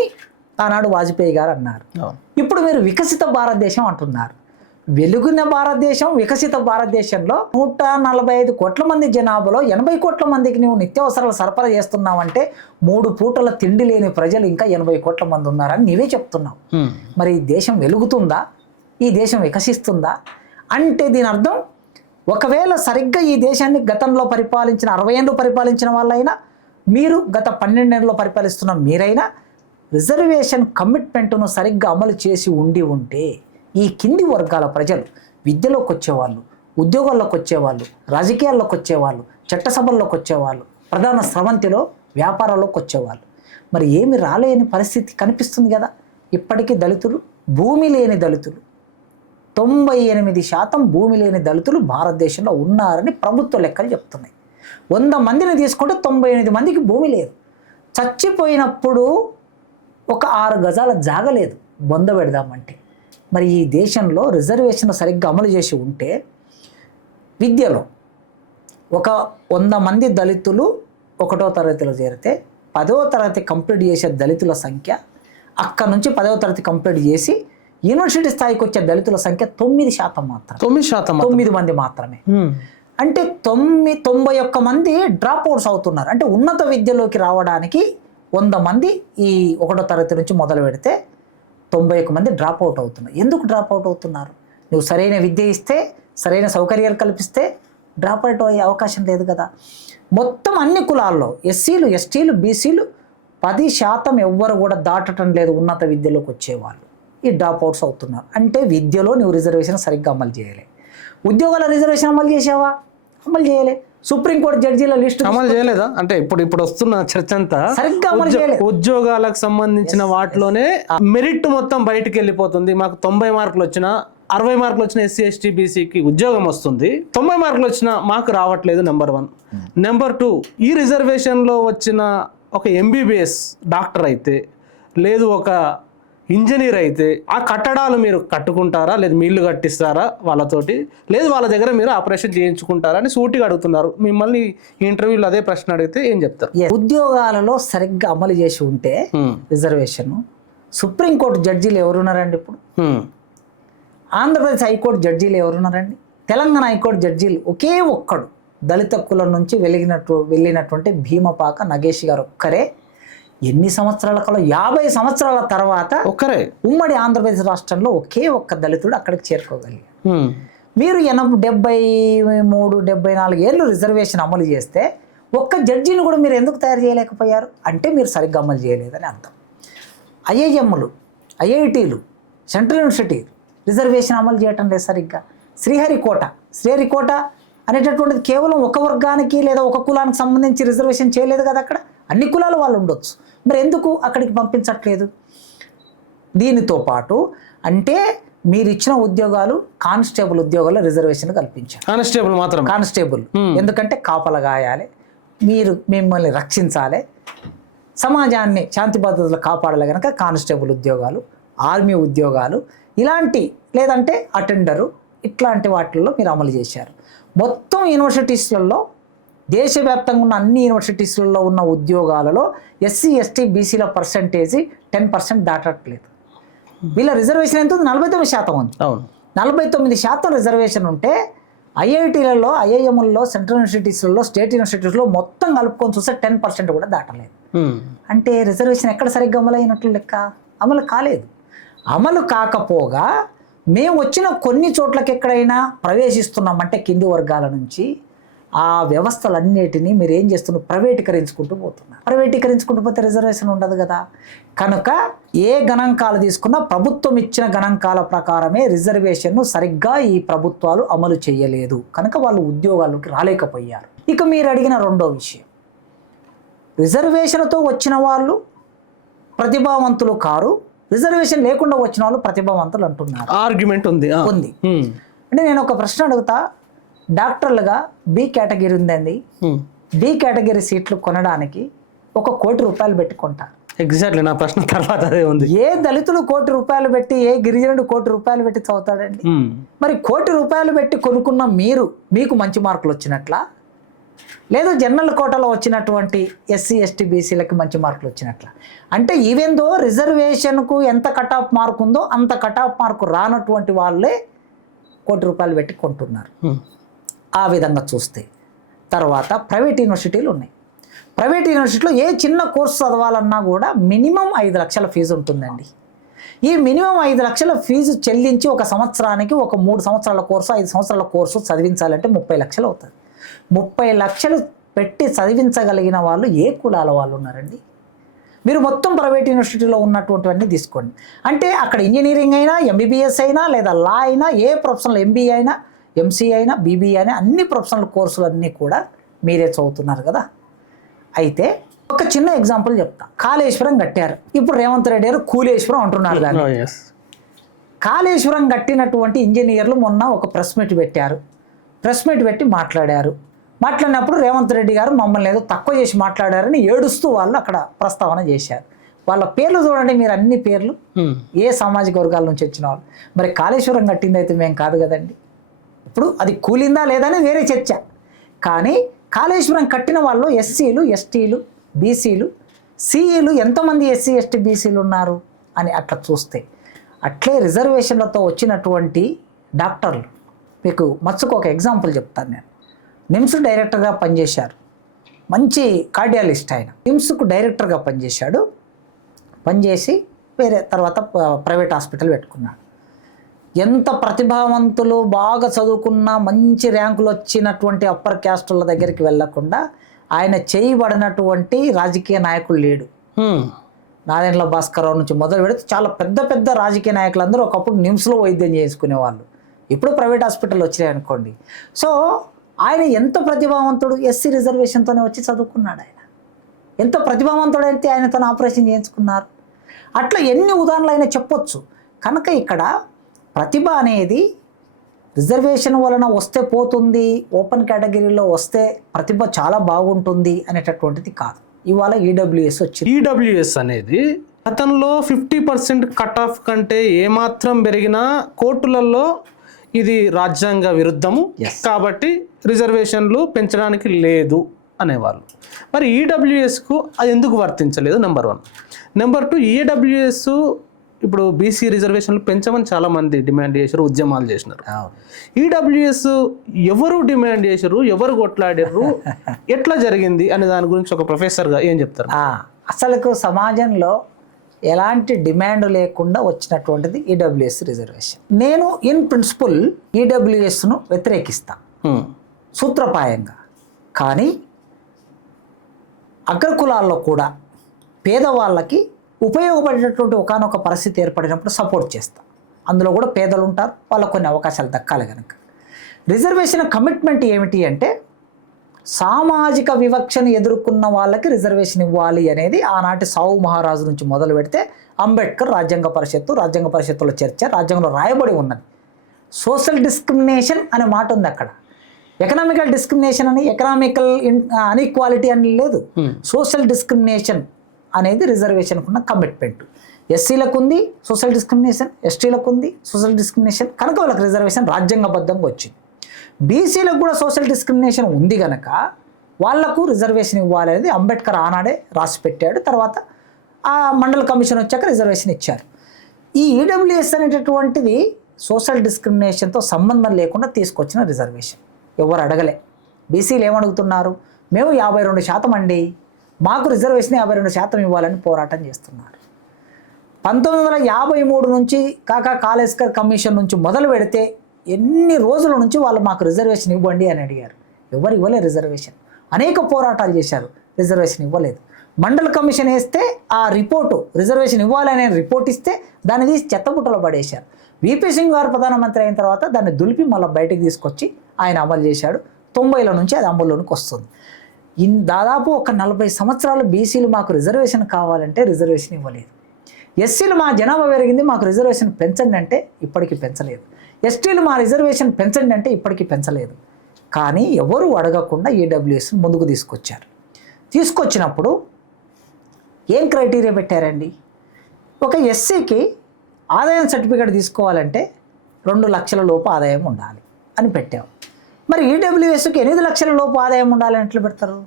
ఆనాడు వాజ్పేయి గారు అన్నారు. ఇప్పుడు మీరు వికసిత భారతదేశం అంటున్నారు. వెలుగున్న భారతదేశం, వికసిత భారతదేశంలో 145 కోట్ల మంది జనాభాలో 80 కోట్ల మందికి నువ్వు నిత్యావసరాలు సరఫరా చేస్తున్నావంటే 3 పూటల తిండి లేని ప్రజలు ఇంకా 80 కోట్ల మంది ఉన్నారని నీవే చెప్తున్నావు. మరి ఈ దేశం వెలుగుతుందా? ఈ దేశం వికసిస్తుందా? అంటే దీని అర్థం, ఒకవేళ సరిగ్గా ఈ దేశాన్ని గతంలో పరిపాలించిన 60 ఏళ్ళు పరిపాలించిన వాళ్ళైనా, మీరు గత 12 ఏళ్ళలో పరిపాలిస్తున్న మీరైనా రిజర్వేషన్ కమిట్మెంట్ను సరిగ్గా అమలు చేసి ఉంటే ఈ కింది వర్గాల ప్రజలు విద్యలోకి వచ్చేవాళ్ళు, ఉద్యోగాల్లోకి వచ్చేవాళ్ళు, రాజకీయాల్లోకి వచ్చేవాళ్ళు, చట్టసభల్లోకి వచ్చేవాళ్ళు, ప్రధాన స్రవంతిలో వ్యాపారాల్లోకి వచ్చేవాళ్ళు. మరి ఏమి రాలేని పరిస్థితి కనిపిస్తుంది కదా. ఇప్పటికీ దళితులు భూమి లేని దళితులు 98% భూమి లేని దళితులు భారతదేశంలో ఉన్నారని ప్రభుత్వ లెక్కలు చెప్తున్నాయి. 100 మందిని తీసుకుంటే 98 మందికి భూమి లేదు. చచ్చిపోయినప్పుడు ఒక 6 గజాల జాగ లేదు బొంద పెడదామంటే. మరి ఈ దేశంలో రిజర్వేషన్ సరిగ్గా అమలు చేసి ఉంటే విద్యలో ఒక 100 మంది దళితులు 1వ తరగతిలో చేరితే 10వ తరగతి కంప్లీట్ చేసే దళితుల సంఖ్య, అక్కడ నుంచి 10వ తరగతి కంప్లీట్ చేసి యూనివర్సిటీ స్థాయికి వచ్చే దళితుల సంఖ్య 9% మాత్రమే. 9 మంది మాత్రమే. అంటే 91 మంది డ్రాప్ అవుట్స్ అవుతున్నారు. అంటే ఉన్నత విద్యలోకి రావడానికి 100 మంది ఈ 1వ తరగతి నుంచి మొదలు పెడితే 91 మంది డ్రాప్ అవుట్ అవుతున్నారు. ఎందుకు డ్రాప్ అవుట్ అవుతున్నారు? నువ్వు సరైన విద్య ఇస్తే, సరైన సౌకర్యాలు కల్పిస్తే డ్రాప్ అవుట్ అయ్యే అవకాశం లేదు కదా. మొత్తం అన్ని కులాల్లో ఎస్సీలు, ఎస్టీలు, బీసీలు 10% ఎవ్వరు కూడా దాటడం లేదు ఉన్నత విద్యలోకి వచ్చేవాళ్ళు. ఈ డ్రాప్ అవుట్స్ అవుతున్నారు. అంటే విద్యలో నువ్వు రిజర్వేషన్ సరిగ్గా అమలు చేయలే. ఉద్యోగాల రిజర్వేషన్ అమలు చేసావా? అమలు చేయలే. సుప్రీంకోర్టు జడ్జీల లిస్టు అమలు చేయలేదా? అంటే ఇప్పుడు వస్తున్న చర్చ అంతా సరిగ్గా అమలు చేయలేదు. ఉద్యోగాలకు సంబంధించిన వాటిలోనే మెరిట్ మొత్తం బయటికి వెళ్ళిపోతుంది. మాకు 90 మార్కులు వచ్చినా 60 మార్కులు వచ్చిన ఎస్సీ ఎస్టీ బీసీకి ఉద్యోగం వస్తుంది, 90 మార్కులు వచ్చినా మాకు రావట్లేదు. నెంబర్ 1. నెంబర్ 2, ఈ రిజర్వేషన్లో వచ్చిన ఒక ఎంబీబీఎస్ డాక్టర్ అయితే, లేదు ఒక ఇంజనీర్ అయితే, ఆ కట్టడాలు మీరు కట్టుకుంటారా, లేదు మీళ్ళు కట్టిస్తారా వాళ్ళతోటి, లేదు వాళ్ళ దగ్గర మీరు ఆపరేషన్ చేయించుకుంటారా అని సూటిగా అడుగుతున్నారు. మిమ్మల్ని ఇంటర్వ్యూలో అదే ప్రశ్న అడిగితే ఏం చెప్తారు? ఉద్యోగాలలో సరిగ్గా అమలు చేసి ఉంటే రిజర్వేషన్, సుప్రీంకోర్టు జడ్జీలు ఎవరున్నారండి ఇప్పుడు? ఆంధ్రప్రదేశ్ హైకోర్టు జడ్జీలు ఎవరున్నారండి? తెలంగాణ హైకోర్టు జడ్జీలు ఒకే ఒక్కడు దళిత కులం నుంచి వెళ్ళినటువంటి భీమపాక నగేష్ గారు ఒక్కరే. ఎన్ని సంవత్సరాల కాలం? 50 సంవత్సరాల తర్వాత ఒక్కరే ఉమ్మడి ఆంధ్రప్రదేశ్ రాష్ట్రంలో ఒకే ఒక్క దళితుడు అక్కడికి చేరుకోగలిగారు. మీరు 73, 74 ఏళ్ళు రిజర్వేషన్ అమలు చేస్తే ఒక్క జడ్జిని కూడా మీరు ఎందుకు తయారు చేయలేకపోయారు? అంటే మీరు సరిగ్గా అమలు చేయలేదని అర్థం. ఐఐఎంలు, ఐఐటీలు, సెంట్రల్ యూనివర్సిటీ రిజర్వేషన్ అమలు చేయటం లేదు సరిగ్గా. శ్రీహరికోట అనేటటువంటిది కేవలం ఒక వర్గానికి లేదా ఒక కులానికి సంబంధించి రిజర్వేషన్ చేయలేదు కదా. అక్కడ అన్ని కులాల వాళ్ళు ఉండొచ్చు. మరి ఎందుకు అక్కడికి పంపించట్లేదు? దీనితో పాటు అంటే మీరు ఇచ్చిన ఉద్యోగాలు కానిస్టేబుల్ ఉద్యోగాల్లో రిజర్వేషన్ కల్పించారు. కానిస్టేబుల్ ఎందుకంటే కాపలా గాయాలి, మీరు మిమ్మల్ని రక్షించాలి, సమాజాన్ని శాంతి భద్రతలు కాపాడాలి కనుక కానిస్టేబుల్ ఉద్యోగాలు, ఆర్మీ ఉద్యోగాలు ఇలాంటి, లేదంటే అటెండరు, ఇట్లాంటి వాటిల్లో మీరు అమలు చేశారు. మొత్తం యూనివర్సిటీస్లలో, దేశవ్యాప్తంగా ఉన్న అన్ని యూనివర్సిటీస్లలో ఉన్న ఉద్యోగాలలో ఎస్సీ ఎస్టీ బీసీల పర్సంటేజ్ 10% దాటట్లేదు. వీళ్ళ రిజర్వేషన్ ఎంత ఉంది? 49% ఉంది. 49% రిజర్వేషన్ ఉంటే ఐఐటీలలో, ఐఐఎంలలో, సెంట్రల్ యూనివర్సిటీస్లలో, స్టేట్ యూనివర్సిటీస్లో మొత్తం కలుపుకొని చూస్తే 10% కూడా దాటలేదు. అంటే రిజర్వేషన్ ఎక్కడ సరిగ్గా అమలు అయినట్లు లెక్క? అమలు కాలేదు. అమలు కాకపోగా మేము వచ్చిన కొన్ని చోట్లకి ఎక్కడైనా ప్రవేశిస్తున్నామంటే కింది వర్గాల నుంచి ఆ వ్యవస్థలన్నిటినీ మీరు ఏం చేస్తున్నారు? ప్రైవేటీకరించుకుంటూ పోతున్నారు. ప్రైవేటీకరించుకుంటూ పోతే రిజర్వేషన్ ఉండదు కదా. కనుక ఏ గణాంకాలు తీసుకున్నా ప్రభుత్వం ఇచ్చిన గణాంకాల ప్రకారమే రిజర్వేషన్ను సరిగ్గా ఈ ప్రభుత్వాలు అమలు చేయలేదు. కనుక వాళ్ళు ఉద్యోగాల్లోకి రాలేకపోయారు. ఇక మీరు అడిగిన రెండో విషయం, రిజర్వేషన్తో వచ్చిన వాళ్ళు ప్రతిభావంతులు కారు, రిజర్వేషన్ లేకుండా వచ్చిన వాళ్ళు ప్రతిభావంతులు అంటున్నారు. ఆర్గ్యుమెంట్ ఉంది. అంటే నేను ఒక ప్రశ్న అడుగుతా, డాక్టర్లుగా బి కేటగిరీ ఉందండి, బి కేటగిరీ సీట్లు కొనడానికి ₹1 కోటి పెట్టుకుంటారు. ఎగ్జాక్ట్లీ నా ప్రశ్న తర్వాత అదే ఉంది. ఏ దళితులు ₹1 కోటి పెట్టి, ఏ గిరిజనుడు ₹1 కోటి పెట్టి చదువుతాడండి? మరి ₹1 కోటి పెట్టి కొనుక్కున్న మీకు మంచి మార్కులు వచ్చినట్లా, లేదు జనరల్ కోటాలో వచ్చినటువంటి ఎస్సీ ఎస్టీ బీసీలకి మంచి మార్కులు వచ్చినట్లా? అంటే ఈవెందో రిజర్వేషన్కు ఎంత కట్ ఆఫ్ మార్క్ ఉందో అంత కట్ ఆఫ్ మార్కు రానటువంటి వాళ్ళే ₹1 కోటి పెట్టి కొంటున్నారు. ఆ విధంగా చూస్తే తర్వాత ప్రైవేట్ యూనివర్సిటీలు ఉన్నాయి. ప్రైవేట్ యూనివర్సిటీలో ఏ చిన్న కోర్సు చదవాలన్నా కూడా మినిమం 5 లక్షల ఫీజు ఉంటుందండి. ఈ మినిమం 5 లక్షల ఫీజు చెల్లించి ఒక సంవత్సరానికి ఒక 3 సంవత్సరాల కోర్సు, 5 సంవత్సరాల కోర్సు చదివించాలంటే 30 లక్షలు అవుతుంది. 30 లక్షలు పెట్టి చదివించగలిగిన వాళ్ళు ఏ కులాల వాళ్ళు ఉన్నారండి? మీరు మొత్తం ప్రైవేట్ యూనివర్సిటీలో ఉన్నటువంటివన్నీ తీసుకోండి. అంటే అక్కడ ఇంజనీరింగ్ అయినా, ఎంబీబీఎస్ అయినా, లేదా లా అయినా, ఏ ప్రొఫెషనల్ ఎంబీఏ అయినా, ఎంసీఏ అయినా, బీబీఏ అయినా, అన్ని ప్రొఫెషనల్ కోర్సులన్నీ కూడా మీరే చదువుతున్నారు కదా. అయితే ఒక చిన్న ఎగ్జాంపుల్ చెప్తా. కాళేశ్వరం కట్టారు, ఇప్పుడు రేవంత్ రెడ్డి గారు కూలేశ్వరం అంటున్నారు. దాన్ని కాళేశ్వరం కట్టినటువంటి ఇంజనీర్లు మొన్న ఒక ప్రెస్ మీట్ పెట్టారు. ప్రెస్ మీట్ పెట్టి మాట్లాడినప్పుడు రేవంత్ రెడ్డి గారు మమ్మల్ని ఏదో తక్కువ చేసి మాట్లాడారని ఏడుస్తూ వాళ్ళు అక్కడ ప్రస్తావన చేశారు. వాళ్ళ పేర్లు చూడండి మీరు, అన్ని పేర్లు ఏ సామాజిక వర్గాల నుంచి వచ్చిన వాళ్ళు. మరి కాళేశ్వరం కట్టింది అయితే మేము కాదు కదండి. ఇప్పుడు అది కూలిందా లేదా అని వేరే చర్చ. కానీ కాళేశ్వరం కట్టిన వాళ్ళు ఎస్సీలు, ఎస్టీలు, బీసీలు, సిఈలు ఎంతమంది ఎస్సీ, ఎస్టీ, బీసీలు ఉన్నారు అని అట్లా చూస్తే, అట్లే రిజర్వేషన్లతో వచ్చినటువంటి డాక్టర్లు, మీకు మత్సుకు ఒక ఎగ్జాంపుల్ చెప్తాను నేను. నిమ్స్ డైరెక్టర్గా పనిచేశారు, మంచి కార్డియాలిస్ట్ ఆయన. నిమ్స్కు డైరెక్టర్గా పనిచేసి వేరే తర్వాత ప్రైవేట్ హాస్పిటల్ పెట్టుకున్నాడు. ఎంత ప్రతిభావంతులు, బాగా చదువుకున్న, మంచి ర్యాంకులు వచ్చినటువంటి అప్పర్ క్యాస్టుల దగ్గరికి వెళ్లకుండా ఆయన చేయబడినటువంటి రాజకీయ నాయకులు లేడు. నాదెండ్ల భాస్కరరావు నుంచి మొదలు పెడితే చాలా పెద్ద పెద్ద రాజకీయ నాయకులందరూ ఒకప్పుడు నిమ్స్లో వైద్యం చేసుకునేవాళ్ళు, ఇప్పుడు ప్రైవేట్ హాస్పిటల్ వచ్చినాయి అనుకోండి. సో ఆయన ఎంత ప్రతిభావంతుడు, ఎస్సీ రిజర్వేషన్తోనే వచ్చి చదువుకున్నాడు. ఆయన ఎంత ప్రతిభావంతుడు అయితే ఆయనతో ఆపరేషన్ చేయించుకున్నారు. అట్లా ఎన్ని ఉదాహరణలు అయినా చెప్పొచ్చు. కనుక ఇక్కడ ప్రతిభ అనేది రిజర్వేషన్ వలన వస్తే పోతుంది, ఓపెన్ కేటగిరీలో వస్తే ప్రతిభ చాలా బాగుంటుంది అనేటటువంటిది కాదు. ఇవాళ ఈడబ్ల్యూఎస్ వచ్చింది. ఈడబ్ల్యూఎస్ అనేది గతంలో 50% కట్ ఆఫ్ కంటే ఏమాత్రం పెరిగినా కోర్టులలో ఇది రాజ్యాంగ విరుద్ధము కాబట్టి రిజర్వేషన్లు పెంచడానికి లేదు అనేవాళ్ళు. మరి ఈడబ్ల్యూఎస్కు అది ఎందుకు వర్తించలేదు? నెంబర్ 1. నెంబర్ 2, ఈడబ్ల్యూఎస్ ఇప్పుడు బీసీ రిజర్వేషన్లు పెంచమని చాలామంది డిమాండ్ చేశారు, ఉద్యమాలు చేసినారు. ఈడబ్ల్యూఎస్ ఎవరు డిమాండ్ చేశారు, ఎవరు కొట్లాడారు, ఎట్లా జరిగింది అనే దాని గురించి ఒక ప్రొఫెసర్గా ఏం చెప్తారు? అసలుకు సమాజంలో ఎలాంటి డిమాండ్ లేకుండా వచ్చినటువంటిది ఈడబ్ల్యూఎస్ రిజర్వేషన్. నేను ఇన్ ప్రిన్సిపల్ ఈడబ్ల్యూఎస్ను వ్యతిరేకిస్తా సూత్రప్రాయంగా. కానీ అగ్రకులాల్లో కూడా పేదవాళ్ళకి ఉపయోగపడేటటువంటి ఒకానొక పరిస్థితి ఏర్పడినప్పుడు సపోర్ట్ చేస్తాం. అందులో కూడా పేదలు ఉంటారు, వాళ్ళకు కొన్ని అవకాశాలు దక్కాలి కనుక. రిజర్వేషన్ కమిట్మెంట్ ఏమిటి అంటే సామాజిక వివక్షను ఎదుర్కొన్న వాళ్ళకి రిజర్వేషన్ ఇవ్వాలి అనేది ఆనాటి సావు మహారాజు నుంచి మొదలు పెడితే అంబేద్కర్ రాజ్యాంగ పరిషత్తులో చర్చ, రాజ్యాంగంలో రాయబడి ఉన్నది. సోషల్ డిస్క్రిమినేషన్ అనే మాట ఉంది అక్కడ. ఎకనామికల్ డిస్క్రిమినేషన్ అని, ఎకనామికల్ అన్ఈక్వాలిటీ అని లేదు. సోషల్ డిస్క్రిమినేషన్ అనేది రిజర్వేషన్కు ఉన్న కమిట్మెంట్. ఎస్సీలకు ఉంది సోషల్ డిస్క్రిమినేషన్, ఎస్టీలకు ఉంది సోషల్ డిస్క్రిమినేషన్, కనుక వాళ్ళకి రిజర్వేషన్ రాజ్యాంగబద్ధంగా వచ్చింది. బీసీలకు కూడా సోషల్ డిస్క్రిమినేషన్ ఉంది కనుక వాళ్లకు రిజర్వేషన్ ఇవ్వాలి అనేది అంబేద్కర్ ఆనాడే రాసి పెట్టాడు. తర్వాత ఆ మండల కమిషన్ వచ్చాక రిజర్వేషన్ ఇచ్చారు. ఈ ఈడబ్ల్యూఎస్ అనేటటువంటిది సోషల్ డిస్క్రిమినేషన్తో సంబంధం లేకుండా తీసుకొచ్చిన రిజర్వేషన్. ఎవరు అడగలే. బీసీలు ఏమడుగుతున్నారు? మేము 52% అండి, మాకు రిజర్వేషన్ 52% ఇవ్వాలని పోరాటం చేస్తున్నారు. 1953 నుంచి కాళేశ్వర్ కమిషన్ నుంచి మొదలు పెడితే ఎన్ని రోజుల నుంచి వాళ్ళు మాకు రిజర్వేషన్ ఇవ్వండి అని అడిగారు. ఎవరు ఇవ్వలేదు రిజర్వేషన్. అనేక పోరాటాలు చేశారు, రిజర్వేషన్ ఇవ్వలేదు. మండల కమిషన్ వేస్తే ఆ రిపోర్టు రిజర్వేషన్ ఇవ్వాలనే రిపోర్ట్ ఇస్తే దాన్ని తీసి చెత్తబుట్టలో పడేశారు. విపి సింగ్ గారు ప్రధానమంత్రి అయిన తర్వాత దాన్ని దులిపి మళ్ళీ బయటకు తీసుకొచ్చి ఆయన అమలు చేశాడు. 90ల నుంచి అది అమల్లోనికి వస్తుంది. దాదాపు ఒక 40 సంవత్సరాలు బీసీలు మాకు రిజర్వేషన్ కావాలంటే రిజర్వేషన్ ఇవ్వలేదు. ఎస్సీలు మా జనాభా పెరిగింది మాకు రిజర్వేషన్ పెంచండి అంటే ఇప్పటికీ పెంచలేదు. ఎస్టీలు మా రిజర్వేషన్ పెంచండి అంటే ఇప్పటికీ పెంచలేదు. కానీ ఎవరు అడగకుండా ఈడబ్ల్యూఎస్ని ముందుకు తీసుకొచ్చినప్పుడు ఏం క్రైటీరియా పెట్టారండి? ఒక ఎస్సీకి ఆదాయం సర్టిఫికేట్ తీసుకోవాలంటే 2 లక్షల లోపు ఆదాయం ఉండాలి అని పెట్టాం. మరి ఈడబ్ల్యూఎస్కి 8 లక్షల లోపు ఆదాయం ఉండాలని ఎట్లా పెడతారు?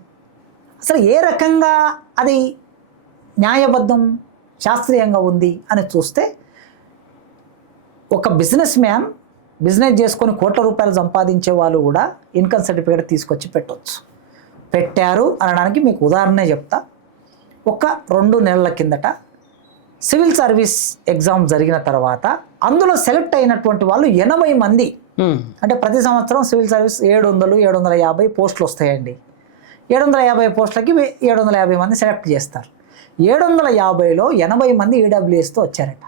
అసలు ఏ రకంగా అది న్యాయబద్ధం, శాస్త్రీయంగా ఉంది అని చూస్తే, ఒక బిజినెస్ మ్యాన్ బిజినెస్ చేసుకొని కోట్ల రూపాయలు సంపాదించే వాళ్ళు కూడా ఇన్కమ్ సర్టిఫికేట్ తీసుకొచ్చి పెట్టారు అనడానికి మీకు ఉదాహరణే చెప్తా. ఒక 2 నెలల కిందట సివిల్ సర్వీస్ ఎగ్జామ్ జరిగిన తర్వాత అందులో సెలెక్ట్ అయినటువంటి వాళ్ళు 80 మంది. అంటే ప్రతి సంవత్సరం సివిల్ సర్వీస్ 700-750 పోస్టులు వస్తాయండి. 750 పోస్టులకి 750 మంది సెలెక్ట్ చేస్తారు. 750లో 80 మంది ఈడబ్ల్యూఎస్తో వచ్చారట.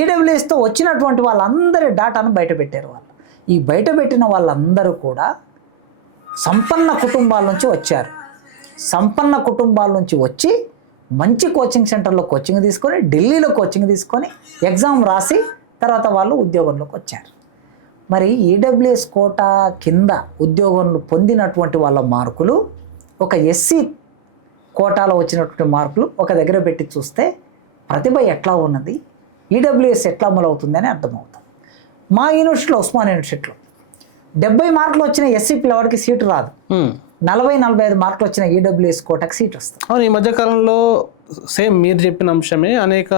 ఈడబ్ల్యూఎస్తో వచ్చినటువంటి వాళ్ళందరి డాటాను బయటపెట్టారు వాళ్ళు. ఈ బయటపెట్టిన వాళ్ళందరూ కూడా సంపన్న కుటుంబాల నుంచి వచ్చారు. సంపన్న కుటుంబాల నుంచి వచ్చి మంచి కోచింగ్ సెంటర్లో కోచింగ్ తీసుకొని, ఢిల్లీలో కోచింగ్ తీసుకొని, ఎగ్జామ్ రాసి తర్వాత వాళ్ళు ఉద్యోగంలోకి వచ్చారు. మరి ఈడబ్ల్యూఎస్ కోటా కింద ఉద్యోగంలో పొందినటువంటి వాళ్ళ మార్కులు ఒక ఎస్సీ కోటాలో వచ్చినటువంటి మార్కులు ఒక దగ్గర పెట్టి చూస్తే ప్రతిభ ఎట్లా ఉన్నది, ఈడబ్ల్యూఎస్ ఎట్లా అమలవుతుందని అర్థమవుతుంది. మా యూనివర్సిటీలో, ఉస్మాన్ యూనివర్సిటీలో 70 మార్కులు వచ్చిన ఎస్సీ పిల్లవాడికి సీటు రాదు, 40-45 మార్కులు వచ్చిన ఈడబ్ల్యూఎస్ కోటాకి సీట్ వస్తుంది. అవును, ఈ మధ్యకాలంలో సేమ్ మీరు చెప్పిన అంశమే అనేక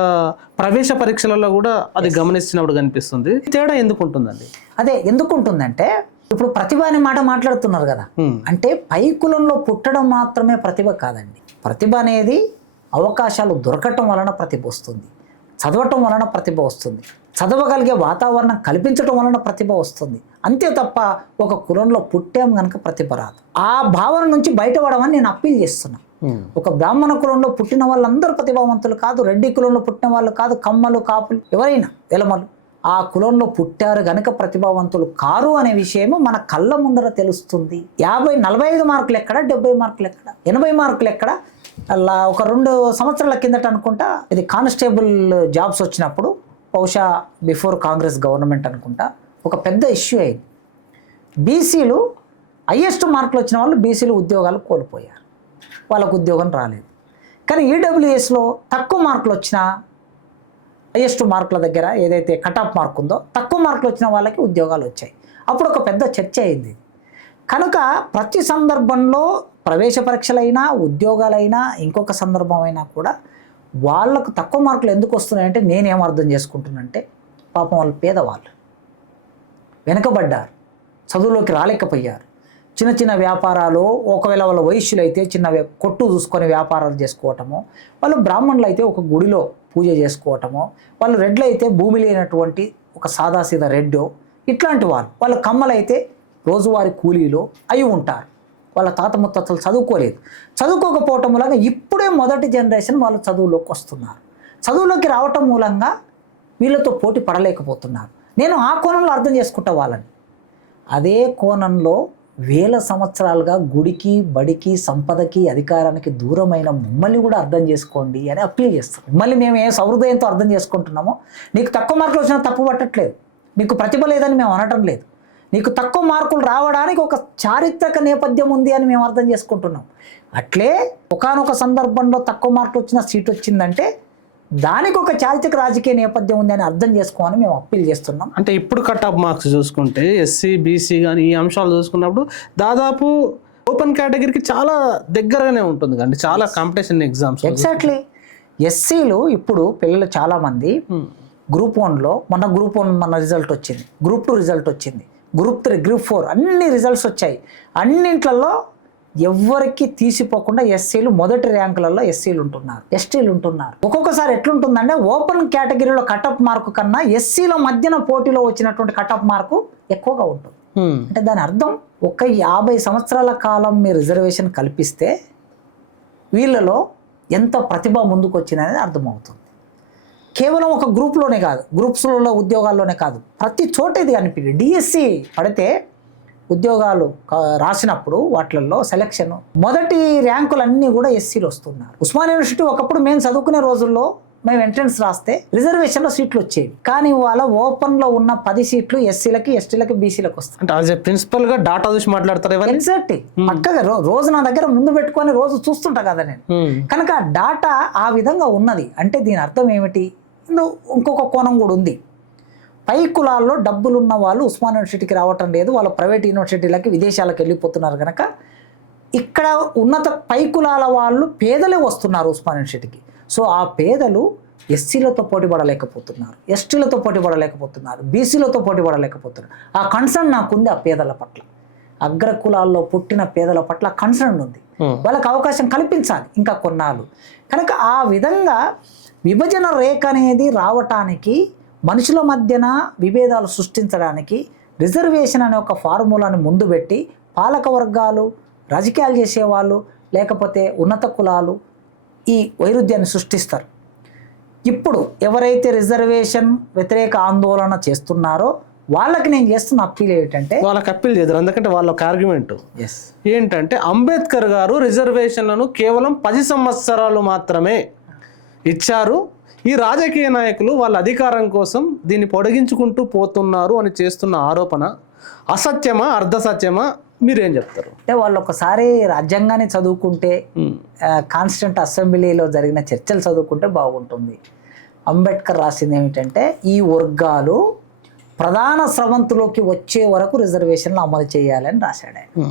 ప్రవేశ పరీక్షలలో కూడా అది గమనిస్తున్నప్పుడు కనిపిస్తుంది. తేడా ఎందుకు ఉంటుందండి? అదే ఎందుకు ఉంటుందంటే, ఇప్పుడు ప్రతిభ అనే మాట మాట్లాడుతున్నారు కదా, అంటే పై కులంలో పుట్టడం మాత్రమే ప్రతిభ కాదండి. ప్రతిభ అనేది అవకాశాలు దొరకటం వలన ప్రతిభ వస్తుంది, చదవటం వలన ప్రతిభ వస్తుంది, చదవగలిగే వాతావరణం కల్పించడం వలన ప్రతిభ వస్తుంది. అంతే తప్ప ఒక కులంలో పుట్టాం కనుక ప్రతిభ రాదు. ఆ భావన నుంచి బయటపడమని నేను అప్పీల్ చేస్తున్నా. ఒక బ్రాహ్మణ కులంలో పుట్టిన వాళ్ళందరూ ప్రతిభావంతులు కాదు, రెడ్డి కులంలో పుట్టిన వాళ్ళు కాదు, కమ్మలు, కాపులు, ఎవరైనా ఎలమలు ఆ కులంలో పుట్టారు గనక ప్రతిభావంతులు కారు అనే విషయము మన కళ్ళ ముందర తెలుస్తుంది. 45 మార్కులు ఎక్కడ, 70 మార్కులు ఎక్కడ, 80 మార్కులు ఎక్కడ? అలా ఒక 2 సంవత్సరాల కిందట అనుకుంటా ఇది కానిస్టేబుల్ జాబ్స్ వచ్చినప్పుడు, బహుశా బిఫోర్ కాంగ్రెస్ గవర్నమెంట్ అనుకుంటా, ఒక పెద్ద ఇష్యూ అయింది. బీసీలు హైయెస్ట్ మార్కులు వచ్చిన వాళ్ళు బీసీలు ఉద్యోగాలు కోల్పోయారు, వాళ్ళకు ఉద్యోగం రాలేదు. కానీ ఈడబ్ల్యూఎస్లో తక్కువ మార్కులు వచ్చిన, హైయెస్ట్ మార్కుల దగ్గర ఏదైతే కట్ ఆఫ్ మార్క్ ఉందో తక్కువ మార్కులు వచ్చిన వాళ్ళకి ఉద్యోగాలు వచ్చాయి. అప్పుడు ఒక పెద్ద చర్చ అయింది. కనుక ప్రతి సందర్భంలో ప్రవేశ పరీక్షలైనా, ఉద్యోగాలైనా, ఇంకొక సందర్భం అయినా కూడా వాళ్ళకు తక్కువ మార్కులు ఎందుకు వస్తున్నాయంటే నేనేం అర్థం చేసుకుంటున్నానంటే, పాపం వాళ్ళు పేదవాళ్ళు, వెనకబడ్డారు, చదువులోకి రాలేకపోయారు, చిన్న చిన్న వ్యాపారాలు, ఒకవేళ వాళ్ళ వయస్సులు అయితే చిన్న కొట్టు చూసుకొని వ్యాపారాలు చేసుకోవటము, వాళ్ళు బ్రాహ్మణులు అయితే ఒక గుడిలో పూజ చేసుకోవటము, వాళ్ళు రెడ్లు అయితే భూమి లేనటువంటి ఒక సాదాసీదా రెడ్డో, ఇట్లాంటి వాళ్ళ కమ్మలైతే రోజువారీ కూలీలో అయి ఉంటారు. వాళ్ళ తాత ముత్తలు చదువుకోలేదు, చదువుకోకపోవటం మూలంగా ఇప్పుడే మొదటి జనరేషన్ వాళ్ళు చదువులోకి వస్తున్నారు. చదువులోకి రావటం మూలంగా వీళ్ళతో పోటీ పడలేకపోతున్నారు. నేను ఆ కోణంలో అర్థం చేసుకుంటా వాళ్ళని. అదే కోణంలో వేల సంవత్సరాలుగా గుడికి, బడికి, సంపదకి, అధికారానికి దూరమైన మమ్మల్ని కూడా అర్థం చేసుకోండి అని అప్పీల్ చేస్తాం. మళ్ళీ మేము ఏ సహృదయంతో అర్థం చేసుకుంటున్నామో, నీకు తక్కువ మార్కులు వచ్చినా తప్పు పట్టట్లేదు, నీకు ప్రతిభ లేదని మేము అనటం లేదు, నీకు తక్కువ మార్కులు రావడానికి ఒక చారిత్రక నేపథ్యం ఉంది అని మేము అర్థం చేసుకుంటున్నాం. అట్లే ఒకానొక సందర్భంలో తక్కువ మార్కులు వచ్చిన సీట్ వచ్చిందంటే దానికి ఒక చారిత్రక రాజకీయ నేపథ్యం ఉంది అని అర్థం చేసుకోమని మేము అప్పీల్ చేస్తున్నాం. అంటే ఇప్పుడు కట్ ఆఫ్ మార్క్స్ చూసుకుంటే ఎస్సీ, బీసీ కానీ ఈ అంశాలు చూసుకున్నప్పుడు దాదాపు ఓపెన్ కేటగిరీకి చాలా దగ్గరగానే ఉంటుంది కానీ చాలా కాంపిటీషన్ ఎగ్జామ్స్. ఎగ్జాక్ట్లీ. ఎస్సీలు ఇప్పుడు పిల్లలు చాలామంది గ్రూప్ 1లో మొన్న గ్రూప్ 1 మన రిజల్ట్ వచ్చింది, గ్రూప్ 2 రిజల్ట్ వచ్చింది, గ్రూప్ 3, గ్రూప్ 4 అన్ని రిజల్ట్స్ వచ్చాయి. అన్నింట్లలో ఎవరికి తీసిపోకుండా ఎస్సీలు మొదటి ర్యాంకులలో ఎస్సీలు ఉంటున్నారు, ఎస్టీలు ఉంటున్నారు. ఒక్కొక్కసారి ఎట్లుంటుందంటే ఓపెన్ కేటగిరీలో కట్-ఆఫ్ మార్కు కన్నా ఎస్సీల మధ్యన పోటీలో వచ్చినటువంటి కట్-ఆఫ్ మార్కు ఎక్కువగా ఉంటుంది. అంటే దాని అర్థం ఒక 50 సంవత్సరాల కాలం మీరు రిజర్వేషన్ కల్పిస్తే వీళ్ళలో ఎంత ప్రతిభ ముందుకు వచ్చిందనేది అర్థమవుతుంది. కేవలం ఒక గ్రూప్లోనే కాదు, గ్రూప్స్లో ఉద్యోగాల్లోనే కాదు, ప్రతి చోట ఇది అనిపించింది. డిఎస్సి పడితే ఉద్యోగాలు రాసినప్పుడు వాటిల్లో సెలక్షన్ మొదటి ర్యాంకులన్నీ కూడా ఎస్సీలు వస్తున్నారు. ఉస్మాన్ యూనివర్సిటీ ఒకప్పుడు మేము చదువుకునే రోజుల్లో మేము ఎంట్రన్స్ రాస్తే రిజర్వేషన్లో సీట్లు వచ్చేవి, కానీ వాళ్ళ ఓపెన్లో ఉన్న 10 సీట్లు ఎస్సీలకి, ఎస్టీలకి, బీసీలకు వస్తాయి. అంటే యాజ్ ఏ ప్రిన్సిపల్గా డాటా చూసి మాట్లాడతారు ఎగ్జాక్ట్లీ. పక్కగా రోజు నా దగ్గర ముందు పెట్టుకొని రోజు చూస్తుంటా కదా నేను. కనుక డాటా ఆ విధంగా ఉన్నది అంటే దీని అర్థం ఏమిటి? ఇంకొక కోణం కూడా ఉంది. పై కులాల్లో డబ్బులున్న వాళ్ళు ఉస్మాన్ యూనివర్సిటీకి రావటం లేదు, వాళ్ళ ప్రైవేట్ యూనివర్సిటీలకి, విదేశాలకు వెళ్ళిపోతున్నారు కనుక ఇక్కడ ఉన్నత పై కులాల వాళ్ళు పేదలే వస్తున్నారు ఉస్మాన్ యూనివర్సిటీకి. సో ఆ పేదలు ఎస్సీలతో పోటీ పడలేకపోతున్నారు, ఎస్టీలతో పోటీ పడలేకపోతున్నారు, బీసీలతో పోటీ పడలేకపోతున్నారు. ఆ కన్సర్న్ నాకుంది ఆ పేదల పట్ల, అగ్ర కులాల్లో పుట్టిన పేదల పట్ల కన్సర్న్ ఉంది. వాళ్ళకి అవకాశం కల్పించాలి ఇంకా కొన్నాళ్ళు. కనుక ఆ విధంగా విభజన రేఖ అనేది రావటానికి, మనుషుల మధ్యన విభేదాలు సృష్టించడానికి రిజర్వేషన్ అనే ఒక ఫార్ములాని ముందు పెట్టి పాలక వర్గాలు, రాజకీయాలు చేసేవాళ్ళు, లేకపోతే ఉన్నత కులాలు ఈ వైరుధ్యాన్ని సృష్టిస్తారు. ఇప్పుడు ఎవరైతే రిజర్వేషన్ వ్యతిరేక ఆందోళన చేస్తున్నారో వాళ్ళకి నేను చేస్తున్న అప్పీల్ ఏంటంటే, వాళ్ళకి అప్పీల్ చేద్దరు, ఎందుకంటే వాళ్ళ ఒక ఆర్గ్యుమెంట్ ఏంటంటే అంబేద్కర్ గారు రిజర్వేషన్లను కేవలం 10 సంవత్సరాలు మాత్రమే ఇచ్చారు, ఈ రాజకీయ నాయకులు వాళ్ళ అధికారం కోసం దీన్ని పొడిగించుకుంటూ పోతున్నారు అని చేస్తున్న ఆరోపణ అసత్యమా అర్ధసత్యమా మీరేం చెప్తారు? అంటే వాళ్ళు ఒకసారి రాజ్యాంగాన్ని చదువుకుంటే, కాన్స్టిట్యూంట్ అసెంబ్లీలో జరిగిన చర్చలు చదువుకుంటే బాగుంటుంది. అంబేద్కర్ రాసింది ఏమిటంటే ఈ వర్గాలు ప్రధాన స్రవంతిలోకి వచ్చే వరకు రిజర్వేషన్లు అమలు చేయాలని రాశాడు ఆయన.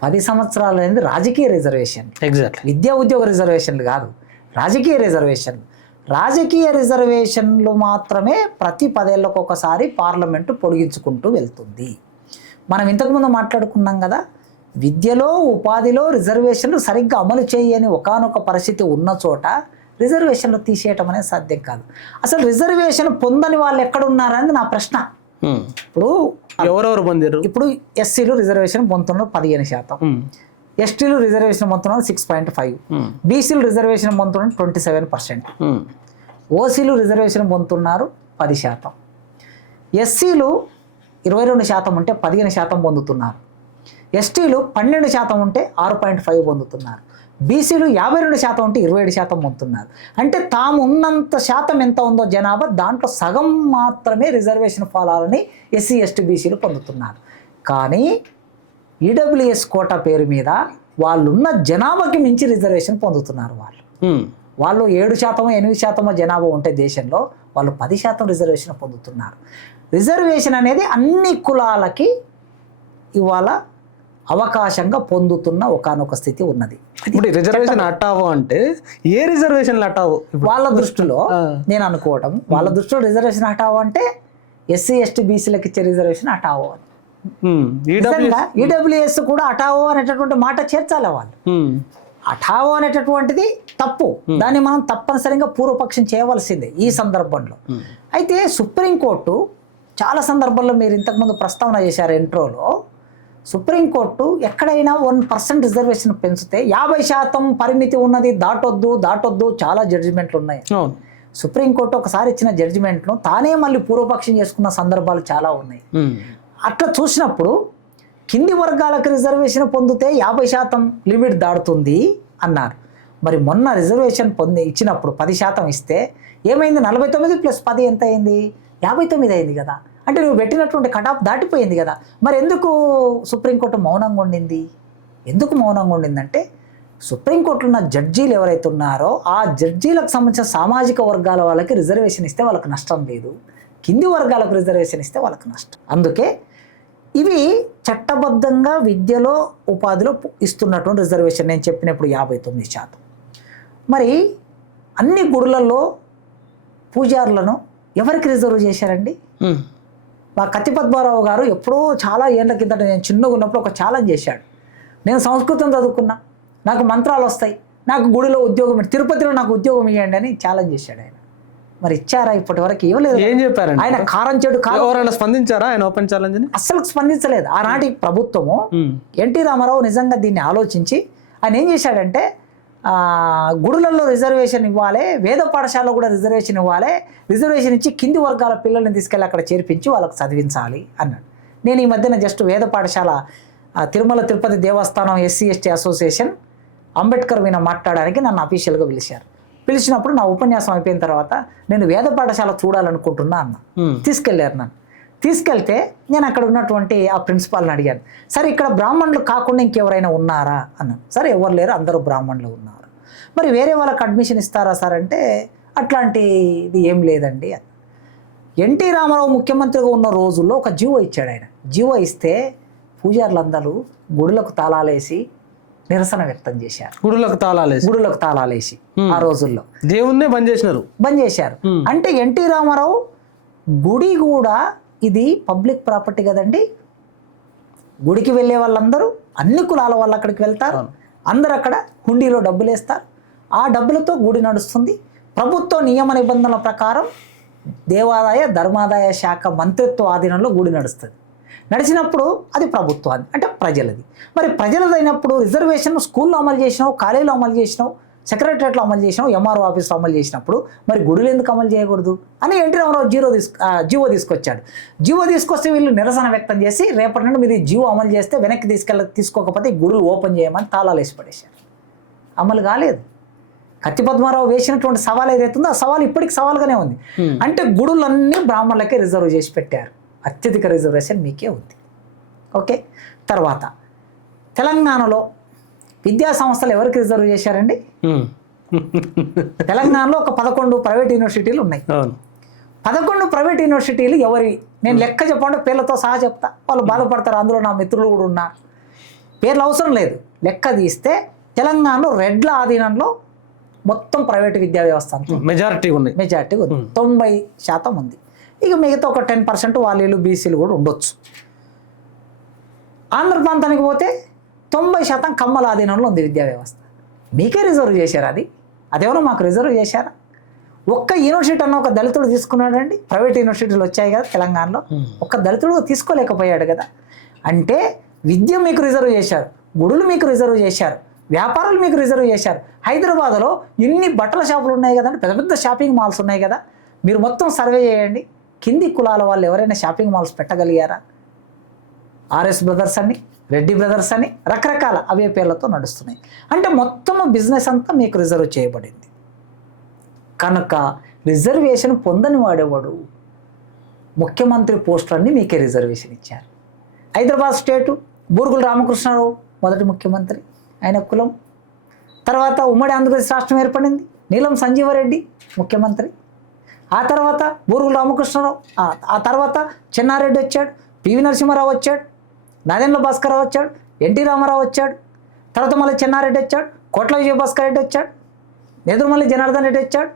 10 సంవత్సరాలు అనేది రాజకీయ రిజర్వేషన్, ఎగ్జాక్ట్లీ విద్యా ఉద్యోగ రిజర్వేషన్లు కాదు, రాజకీయ రిజర్వేషన్లు. రాజకీయ రిజర్వేషన్లు మాత్రమే ప్రతి 10 ఏళ్ళకు ఒకసారి పార్లమెంటు పొడిగించుకుంటూ వెళ్తుంది. మనం ఇంతకుముందు మాట్లాడుకున్నాం కదా, విద్యలో ఉపాధిలో రిజర్వేషన్లు సరిగ్గా అమలు చేయని ఒకానొక పరిస్థితి ఉన్న చోట రిజర్వేషన్లు తీసేయటం అనేది సాధ్యం కాదు. అసలు రిజర్వేషన్ పొందని వాళ్ళు ఎక్కడున్నారనేది నా ప్రశ్న. ఇప్పుడు ఎవరెవరు పొందారు? ఇప్పుడు ఎస్సీలు రిజర్వేషన్ పొందుతున్నారు 15%, ఎస్టీలు రిజర్వేషన్ పొందుతున్నారు 6.5%, బీసీలు రిజర్వేషన్ పొందుతున్నారు 27%, ఓసీలు రిజర్వేషన్ పొందుతున్నారు 10%, ఎస్సీలు 22% ఉంటే 15% పొందుతున్నారు, ఎస్టీలు 12% ఉంటే 6.5 పొందుతున్నారు, బీసీలు 52% ఉంటే 27% పొందుతున్నారు. అంటే తాము ఉన్నంత శాతం ఎంత ఉందో జనాభా దాంట్లో సగం మాత్రమే రిజర్వేషన్ ఫలాలని ఎస్సీ ఎస్టీ బీసీలు పొందుతున్నారు. కానీ ఈడబ్ల్యూఎస్ కోటా పేరు మీద వాళ్ళున్న జనాభాకి మించి రిజర్వేషన్ పొందుతున్నారు. వాళ్ళు 7% 8% జనాభా ఉంటే దేశంలో వాళ్ళు 10% రిజర్వేషన్ పొందుతున్నారు. రిజర్వేషన్ అనేది అన్ని కులాలకి ఇవాళ అవకాశంగా పొందుతున్న ఒకానొక స్థితి ఉన్నది. ఇప్పుడు రిజర్వేషన్ హటావో అంటే ఏ రిజర్వేషన్లు హటావో వాళ్ళ దృష్టిలో నేను అనుకోవటం, వాళ్ళ దృష్టిలో రిజర్వేషన్ హటావో అంటే ఎస్సీ ఎస్టీ బీసీలకు ఇచ్చే రిజర్వేషన్ హటావో అని. ఈడబ్ల్యూఎస్ కూడా హటావో అనేటటువంటి మాట చేర్చాలి వాళ్ళు. హఠావో అనేటటువంటిది తప్పు, దాన్ని మనం తప్పనిసరిగా పూర్వపక్షం చేయవలసిందే ఈ సందర్భంలో. అయితే సుప్రీంకోర్టు చాలా సందర్భాల్లో మీరు ఇంతకుముందు ప్రస్తావన చేశారు ఇంట్రోలో, సుప్రీంకోర్టు ఎక్కడైనా 1% రిజర్వేషన్ పెంచితే 50% పరిమితి ఉన్నది, దాటొద్దు చాలా జడ్జిమెంట్లు ఉన్నాయి. సుప్రీంకోర్టు ఒకసారి ఇచ్చిన జడ్జిమెంట్ను తానే మళ్ళీ పూర్వపక్షం చేసుకున్న సందర్భాలు చాలా ఉన్నాయి. అట్లా చూసినప్పుడు కింది వర్గాలకు రిజర్వేషన్ పొందితే 50% లిమిట్ దాడుతుంది అన్నారు. మరి మొన్న రిజర్వేషన్ ఇచ్చినప్పుడు 10% ఇస్తే ఏమైంది? 49 + 10 ఎంత అయింది? 59 అయింది కదా. అంటే నువ్వు పెట్టినటువంటి కటాఫ్ దాటిపోయింది కదా. మరి ఎందుకు సుప్రీంకోర్టు మౌనంగా ఉండింది? ఎందుకు మౌనంగా ఉండిందంటే సుప్రీంకోర్టులో ఉన్న జడ్జీలు ఎవరైతే ఉన్నారో ఆ జడ్జీలకు సంబంధించిన సామాజిక వర్గాల వాళ్ళకి రిజర్వేషన్ ఇస్తే వాళ్ళకి నష్టం లేదు, కింది వర్గాలకు రిజర్వేషన్ ఇస్తే వాళ్ళకి నష్టం. అందుకే ఇవి చట్టబద్ధంగా విద్యలో ఉపాధిలో ఇస్తున్నటువంటి రిజర్వేషన్ నేను చెప్పినప్పుడు 59%. మరి అన్ని గుడులలో పూజారులను ఎవరికి రిజర్వ్ చేశారండి? మా కత్తి పద్మారావు గారు ఎప్పుడో చాలా ఏళ్ళ కిందట నేను చిన్నగా ఉన్నప్పుడు ఒక ఛాలెంజ్ చేశాడు. నేను సంస్కృతం చదువుకున్నా, నాకు మంత్రాలు వస్తాయి, నాకు గుడిలో ఉద్యోగం, తిరుపతిలో నాకు ఉద్యోగం ఇవ్వండి అని ఛాలెంజ్ చేశాడు ఆయన. మరి ఇచ్చారా? ఇప్పటి వరకు ఇవ్వలేదు. ఏం చెప్పారు ఆయన? కారం చెడు ఎవరైనా స్పందించారా ఆయన ఓపెన్ ఛాలెంజ్? అస్సలు స్పందించలేదు. ఆనాటి ప్రభుత్వము ఎన్టీ రామారావు నిజంగా దీన్ని ఆలోచించి ఆయన ఏం చేశాడంటే గుడులలో రిజర్వేషన్ ఇవ్వాలి, వేద పాఠశాలలో కూడా రిజర్వేషన్ ఇవ్వాలి, రిజర్వేషన్ ఇచ్చి కింది వర్గాల పిల్లల్ని తీసుకెళ్ళి అక్కడ చేర్పించి వాళ్ళకి చదివించాలి అన్నాడు. నేను ఈ మధ్యన జస్ట్ వేద పాఠశాల తిరుమల తిరుపతి దేవస్థానం ఎస్సీ ఎస్టీ అసోసియేషన్ అంబేద్కర్ మీద మాట్లాడడానికి నన్ను అఫీషియల్గా పిలిచినప్పుడు నా ఉపన్యాసం అయిపోయిన తర్వాత నేను వేద పాఠశాల చూడాలనుకుంటున్నా అన్న. తీసుకెళ్ళారు నన్ను. తీసుకెళ్తే నేను అక్కడ ఉన్నటువంటి ఆ ప్రిన్సిపాల్ని అడిగాను, సరే ఇక్కడ బ్రాహ్మణులు కాకుండా ఇంకెవరైనా ఉన్నారా అన్నాను. సరే ఎవరు లేరు, అందరూ బ్రాహ్మణులు ఉన్నారు. మరి వేరే వాళ్ళకి అడ్మిషన్ ఇస్తారా సార్ అంటే అట్లాంటిది ఏం లేదండి అని. ఎన్టీ రామారావు ముఖ్యమంత్రిగా ఉన్న రోజుల్లో ఒక జీవో ఇచ్చాడు ఆయన. జీవో ఇస్తే పూజారులందరూ గుడులకు తాళాలేసి నిరసన వ్యక్తం చేశారు. గుడులకు తాళాలేసి ఆ రోజుల్లో దేవుణ్ణే బంద్ చేశారు. అంటే ఎన్టీ రామారావు గుడి కూడా ఇది పబ్లిక్ ప్రాపర్టీ కదండి. గుడికి వెళ్ళే వాళ్ళందరూ అన్ని కులాల వాళ్ళు అక్కడికి వెళ్తారు, అందరూ అక్కడ హుండీలో డబ్బులు వేస్తారు, ఆ డబ్బులతో గుడి నడుస్తుంది. ప్రభుత్వ నియమ నిబంధనల ప్రకారం దేవాదాయ ధర్మాదాయ శాఖ మంత్రిత్వ ఆధీనంలో గుడి నడుస్తుంది. నడిచినప్పుడు అది ప్రభుత్వాన్ని అంటే ప్రజలది. మరి ప్రజలదైనప్పుడు రిజర్వేషన్ స్కూల్లో అమలు చేసినావు, కాలేజీలో అమలు చేసినావు, సెక్రటరియట్లో అమలు చేసినావు, ఎంఆర్ఓ ఆఫీస్లో అమలు చేసినప్పుడు మరి గుడులు ఎందుకు అమలు చేయకూడదు అని ఎన్టీ రామారావు జీవో తీసుకొచ్చాడు. జీవో తీసుకొస్తే వీళ్ళు నిరసన వ్యక్తం చేసి రేపటి నుండి మీరు జీవో అమలు చేస్తే వెనక్కి తీసుకోకపోతే ఈ గుడులు ఓపెన్ చేయమని తాళాలు వేసి పడేశారు. అమలు కాలేదు. కత్తి పద్మారావు వేసినటువంటి సవాల్ ఏదైతుందో ఆ సవాల్ ఇప్పటికి సవాల్గానే ఉంది. అంటే గుడులన్నీ బ్రాహ్మణులకే రిజర్వ్ చేసి పెట్టారు, అత్యధిక రిజర్వేషన్ మీకే ఉంది. ఓకే, తర్వాత తెలంగాణలో విద్యా సంస్థలు ఎవరికి రిజర్వ్ చేశారండి? తెలంగాణలో ఒక 11 ప్రైవేట్ యూనివర్సిటీలు ఉన్నాయి. 11 ప్రైవేట్ యూనివర్సిటీలు ఎవరి, నేను లెక్క చెప్పండి, పేర్లతో సహా చెప్తా, వాళ్ళు బాధపడతారు. అందులో నా మిత్రులు కూడా ఉన్నారు, పేర్లు అవసరం లేదు. లెక్క తీస్తే తెలంగాణలో రెడ్ల ఆధీనంలో మొత్తం ప్రైవేట్ విద్యా వ్యవస్థ మెజారిటీ ఉంది, 90% ఉంది. ఇక మిగతా ఒక 10% వాళ్ళు బీసీలు కూడా ఉండొచ్చు. ఆంధ్ర ప్రాంతానికి పోతే 90% కమ్మల ఆధీనంలో ఉంది విద్యా వ్యవస్థ. మీకే రిజర్వ్ చేశారు, అదేమన్నా మాకు రిజర్వ్ చేశారా? ఒక్క యూనివర్సిటీ అన్న ఒక దళితుడు తీసుకున్నాడండి? ప్రైవేట్ యూనివర్సిటీలు వచ్చాయి కదా తెలంగాణలో, ఒక్క దళితుడు తీసుకోలేకపోయాడు కదా. అంటే విద్య మీకు రిజర్వ్ చేశారు, గుడులు మీకు రిజర్వ్ చేశారు, వ్యాపారాలు మీకు రిజర్వ్ చేశారు. హైదరాబాద్లో ఇన్ని బట్టల షాపులు ఉన్నాయి కదండి, పెద్ద పెద్ద షాపింగ్ మాల్స్ ఉన్నాయి కదా. మీరు మొత్తం సర్వే చేయండి, కింది కులాల వాళ్ళు ఎవరైనా షాపింగ్ మాల్స్ పెట్టగలిగారా? ఆర్ఎస్ బ్రదర్స్ అని, రెడ్డి బ్రదర్స్ అని రకరకాల అవే పేర్లతో నడుస్తున్నాయి. అంటే మొత్తం బిజినెస్ అంతా మీకు రిజర్వ్ చేయబడింది. కనుక రిజర్వేషన్ పొందని వాడేవాడు? ముఖ్యమంత్రి పోస్టులన్నీ మీకే రిజర్వేషన్ ఇచ్చారు. హైదరాబాద్ స్టేటు బూరుగుల రామకృష్ణరావు మొదటి ముఖ్యమంత్రి, ఆయన కులం. తర్వాత ఉమ్మడి ఆంధ్రప్రదేశ్ రాష్ట్రం ఏర్పడింది, నీలం సంజీవరెడ్డి ముఖ్యమంత్రి. ఆ తర్వాత బూరుగుల రామకృష్ణరావు, ఆ తర్వాత చెన్నారెడ్డి వచ్చాడు, పివి నరసింహారావు వచ్చాడు, నాదెండ్ల భాస్కరరావు వచ్చాడు, ఎన్టీ రామారావు వచ్చాడు, తర్వాత మళ్ళీ చెన్నారెడ్డి వచ్చాడు, కోట్ల విజయభాస్కర్ రెడ్డి వచ్చాడు, నెదురుమల్లి జనార్దన్ రెడ్డి వచ్చాడు,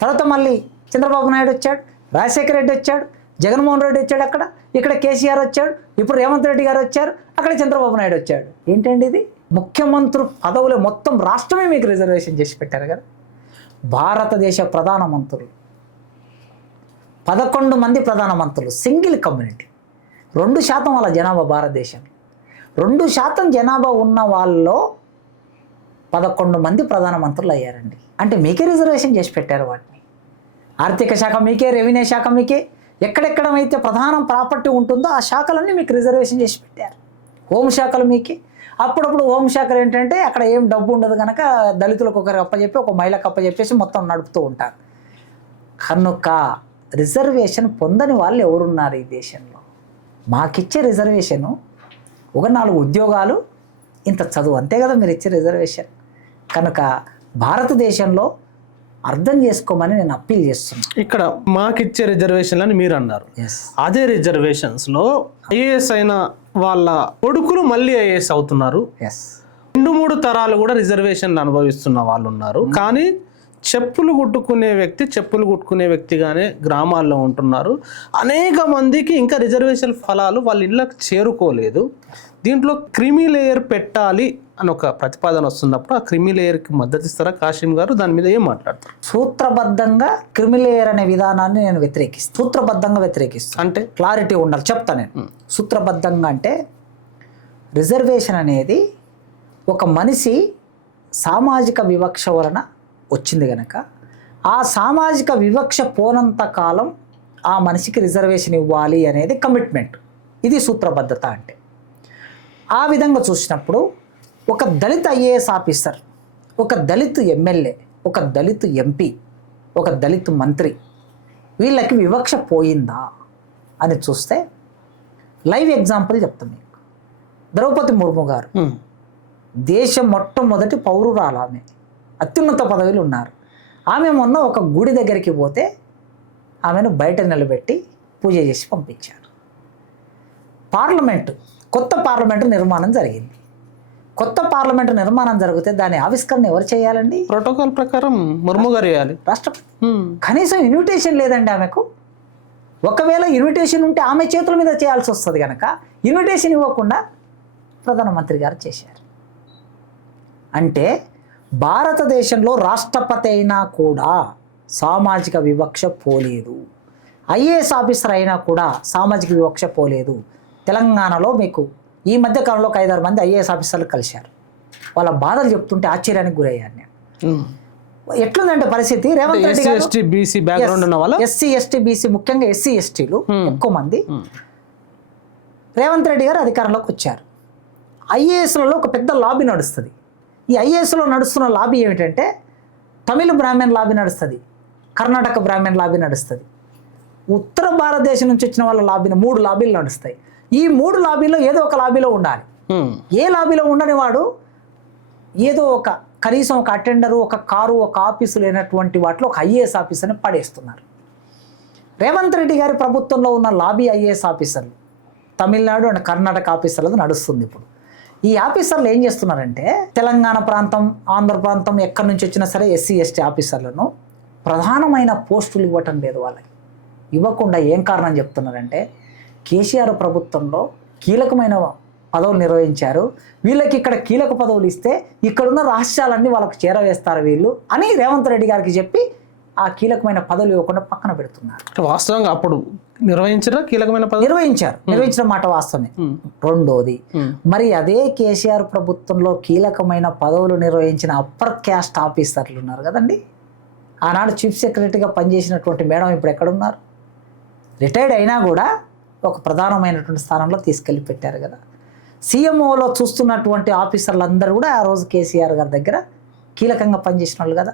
తర్వాత మళ్ళీ చంద్రబాబు నాయుడు వచ్చాడు, రాజశేఖర రెడ్డి వచ్చాడు, జగన్మోహన్ రెడ్డి వచ్చాడు, ఇక్కడ కేసీఆర్ వచ్చాడు, ఇప్పుడు రేవంత్ రెడ్డి గారు వచ్చారు, అక్కడ చంద్రబాబు నాయుడు వచ్చాడు. ఏంటండి ఇది? ముఖ్యమంత్రి పదవులు మొత్తం రాష్ట్రమే మీకు రిజర్వేషన్ చేసి పెట్టారు కదా. భారతదేశ ప్రధానమంత్రులు 11 మంది ప్రధానమంత్రులు, సింగిల్ కమ్యూనిటీ, 2% వాళ్ళ జనాభా భారతదేశంలో. 2% జనాభా ఉన్న వాళ్ళలో 11 మంది ప్రధానమంత్రులు అయ్యారండి. అంటే మీకే రిజర్వేషన్ చేసి పెట్టారు వాటిని. ఆర్థిక శాఖ మీకే, రెవెన్యూ శాఖ మీకే, ఎక్కడెక్కడైతే ప్రధాన ప్రాపర్టీ ఉంటుందో ఆ శాఖలన్నీ మీకు రిజర్వేషన్ చేసి పెట్టారు. హోంశాఖలు మీకే. అప్పుడప్పుడు హోంశాఖలు ఏంటంటే అక్కడ ఏం డబ్బు ఉండదు కనుక దళితులకు ఒకరు అప్పచెప్పి ఒక మహిళకు అప్పచెప్పేసి మొత్తం నడుపుతూ ఉంటారు. కనుక రిజర్వేషన్ పొందని వాళ్ళు ఎవరున్నారు ఈ దేశంలో? మాకిచ్చే రిజర్వేషను ఒక 4 ఉద్యోగాలు, ఇంత చదువు, అంతే కదా మీరు ఇచ్చే రిజర్వేషన్. కనుక భారతదేశంలో అర్థం చేసుకోమని నేను అప్పీల్ చేస్తున్నాను. ఇక్కడ మాకిచ్చే రిజర్వేషన్లు అని మీరు అన్నారు. అదే రిజర్వేషన్స్లో ఐఏఎస్ అయిన వాళ్ళ కొడుకులు మళ్ళీ ఐఏఎస్ అవుతున్నారు. 2-3 తరాలు కూడా రిజర్వేషన్లు అనుభవిస్తున్న వాళ్ళు ఉన్నారు. కానీ చెప్పులు కుట్టుకునే వ్యక్తిగానే గ్రామాల్లో ఉంటున్నారు. అనేక మందికి ఇంకా రిజర్వేషన్ ఫలాలు వాళ్ళ ఇళ్ళకి చేరుకోలేదు. దీంట్లో క్రిమి లేయర్ పెట్టాలి అని ఒక ప్రతిపాదన వస్తున్నప్పుడు ఆ క్రిమి లేయర్కి మద్దతు ఇస్తారా కాశీం గారు? దాని మీద ఏం మాట్లాడతారు? సూత్రబద్ధంగా క్రిమి లేయర్ అనే విధానాన్ని నేను వ్యతిరేకిస్తాను. సూత్రబద్ధంగా వ్యతిరేకిస్తాను అంటే క్లారిటీ ఉండాలి, చెప్తా నేను. సూత్రబద్ధంగా అంటే రిజర్వేషన్ అనేది ఒక మనిషి సామాజిక వివక్ష వలన వచ్చింది కనుక ఆ సామాజిక వివక్ష పోనంత కాలం ఆ మనిషికి రిజర్వేషన్ ఇవ్వాలి అనేది కమిట్మెంట్. ఇది సూత్రబద్ధత అంటే. ఆ విధంగా చూసినప్పుడు ఒక దళిత ఐఏఎస్ ఆఫీసర్, ఒక దళిత్ ఎమ్మెల్యే, ఒక దళిత్ ఎంపీ, ఒక దళిత్ మంత్రి, వీళ్ళకి వివక్ష పోయిందా అని చూస్తే లైవ్ ఎగ్జాంపుల్ చెప్తాను మీకు. ద్రౌపది ముర్ము గారు దేశం మొట్టమొదటి పౌరురాలు, ఆమె అత్యున్నత పదవిలో ఉన్నారు. ఆమె మొన్న ఒక గుడి దగ్గరికి పోతే ఆమెను బయట నిలబెట్టి పూజ చేసి పంపించారు. కొత్త పార్లమెంటు నిర్మాణం జరిగింది. కొత్త పార్లమెంటు నిర్మాణం జరిగితే దాని ఆవిష్కరణ ఎవరు చేయాలండి? ప్రోటోకాల్ ప్రకారం ముర్ము గారు చేయాలి, రాష్ట్రపతి. కనీసం ఇన్విటేషన్ లేదండి ఆమెకు. ఒకవేళ ఇన్విటేషన్ ఉంటే ఆమె చేతుల మీద చేయాల్సి వస్తుంది కనుక ఇన్విటేషన్ ఇవ్వకుండా ప్రధానమంత్రి గారు చేశారు. అంటే భారతదేశంలో రాష్ట్రపతి అయినా కూడా సామాజిక వివక్ష పోలేదు, ఐఏఎస్ ఆఫీసర్ అయినా కూడా సామాజిక వివక్ష పోలేదు. తెలంగాణలో మీకు ఈ మధ్య కాలంలో 5-6 మంది ఐఏఎస్ ఆఫీసర్లు కలిశారు. వాళ్ళ బాధలు చెప్తుంటే ఆశ్చర్యానికి గురయ్యాను నేను. ఎట్లుందంటే పరిస్థితి, రేవంత్ రెడ్డి గారు ఎస్సీ ఎస్టీ బీసీ, ముఖ్యంగా ఎస్సీ ఎస్టీలు ఎక్కువ మంది రేవంత్ రెడ్డి గారు అధికారంలోకి వచ్చారు. ఐఏఎస్లలో ఒక పెద్ద లాబీ నడుస్తుంది. ఈ ఐఏఎస్లో నడుస్తున్న లాబీ ఏమిటంటే తమిళ బ్రాహ్మణ్ లాబీ నడుస్తుంది, కర్ణాటక బ్రాహ్మణ్ లాబీ నడుస్తుంది, ఉత్తర భారతదేశం నుంచి వచ్చిన వాళ్ళ లాబీని 3 లాబీలు నడుస్తాయి. ఈ 3 లాబీలో ఏదో ఒక లాబీలో ఉండాలి. ఏ లాబీలో ఉండని వాడు ఏదో ఒక కనీసం ఒక అటెండరు, ఒక కారు, ఒక ఆఫీసు లేనటువంటి వాటిలో ఒక ఐఏఎస్ ఆఫీసర్ని పడేస్తున్నారు. రేవంత్ రెడ్డి గారి ప్రభుత్వంలో ఉన్న లాబీ ఐఏఎస్ ఆఫీసర్లు తమిళనాడు అండ్ కర్ణాటక ఆఫీసర్లది నడుస్తుంది. ఇప్పుడు ఈ ఆఫీసర్లు ఏం చేస్తున్నారంటే తెలంగాణ ప్రాంతం, ఆంధ్ర ప్రాంతం ఎక్కడి నుంచి వచ్చినా సరే ఎస్సీ ఎస్టీ ఆఫీసర్లను ప్రధానమైన పోస్టులు ఇవ్వటం లేదు. వాళ్ళకి ఇవ్వకుండా ఏం కారణం చెప్తున్నారంటే కేసీఆర్ ప్రభుత్వంలో కీలకమైన పదవులు నిర్వహించారు, వీళ్ళకి ఇక్కడ కీలక పదవులు ఇస్తే ఇక్కడున్న రహస్యాలన్నీ వాళ్ళకి చేరవేస్తారు వీళ్ళు అని రేవంత్ రెడ్డి గారికి చెప్పి ఆ కీలకమైన పదవులు ఇవ్వకుండా పక్కన పెడుతున్నారు. వాస్తవంగా అప్పుడు కీలకమైన పదవి నిర్వహించిన మాట వాస్తవమే. రెండోది, మరి అదే కేసీఆర్ ప్రభుత్వంలో కీలకమైన పదవులు నిర్వహించిన అప్పర్ క్యాస్ట్ ఆఫీసర్లు ఉన్నారు కదండి. ఆనాడు చీఫ్ సెక్రటరీగా పనిచేసినటువంటి మేడం ఇప్పుడు ఎక్కడున్నారు? రిటైర్డ్ అయినా కూడా ఒక ప్రధానమైనటువంటి స్థానంలో తీసుకెళ్ళి పెట్టారు కదా. సీఎంఓలో చూస్తున్నటువంటి ఆఫీసర్లందరూ కూడా ఆ రోజు కేసీఆర్ గారి దగ్గర కీలకంగా పనిచేసిన వాళ్ళు కదా.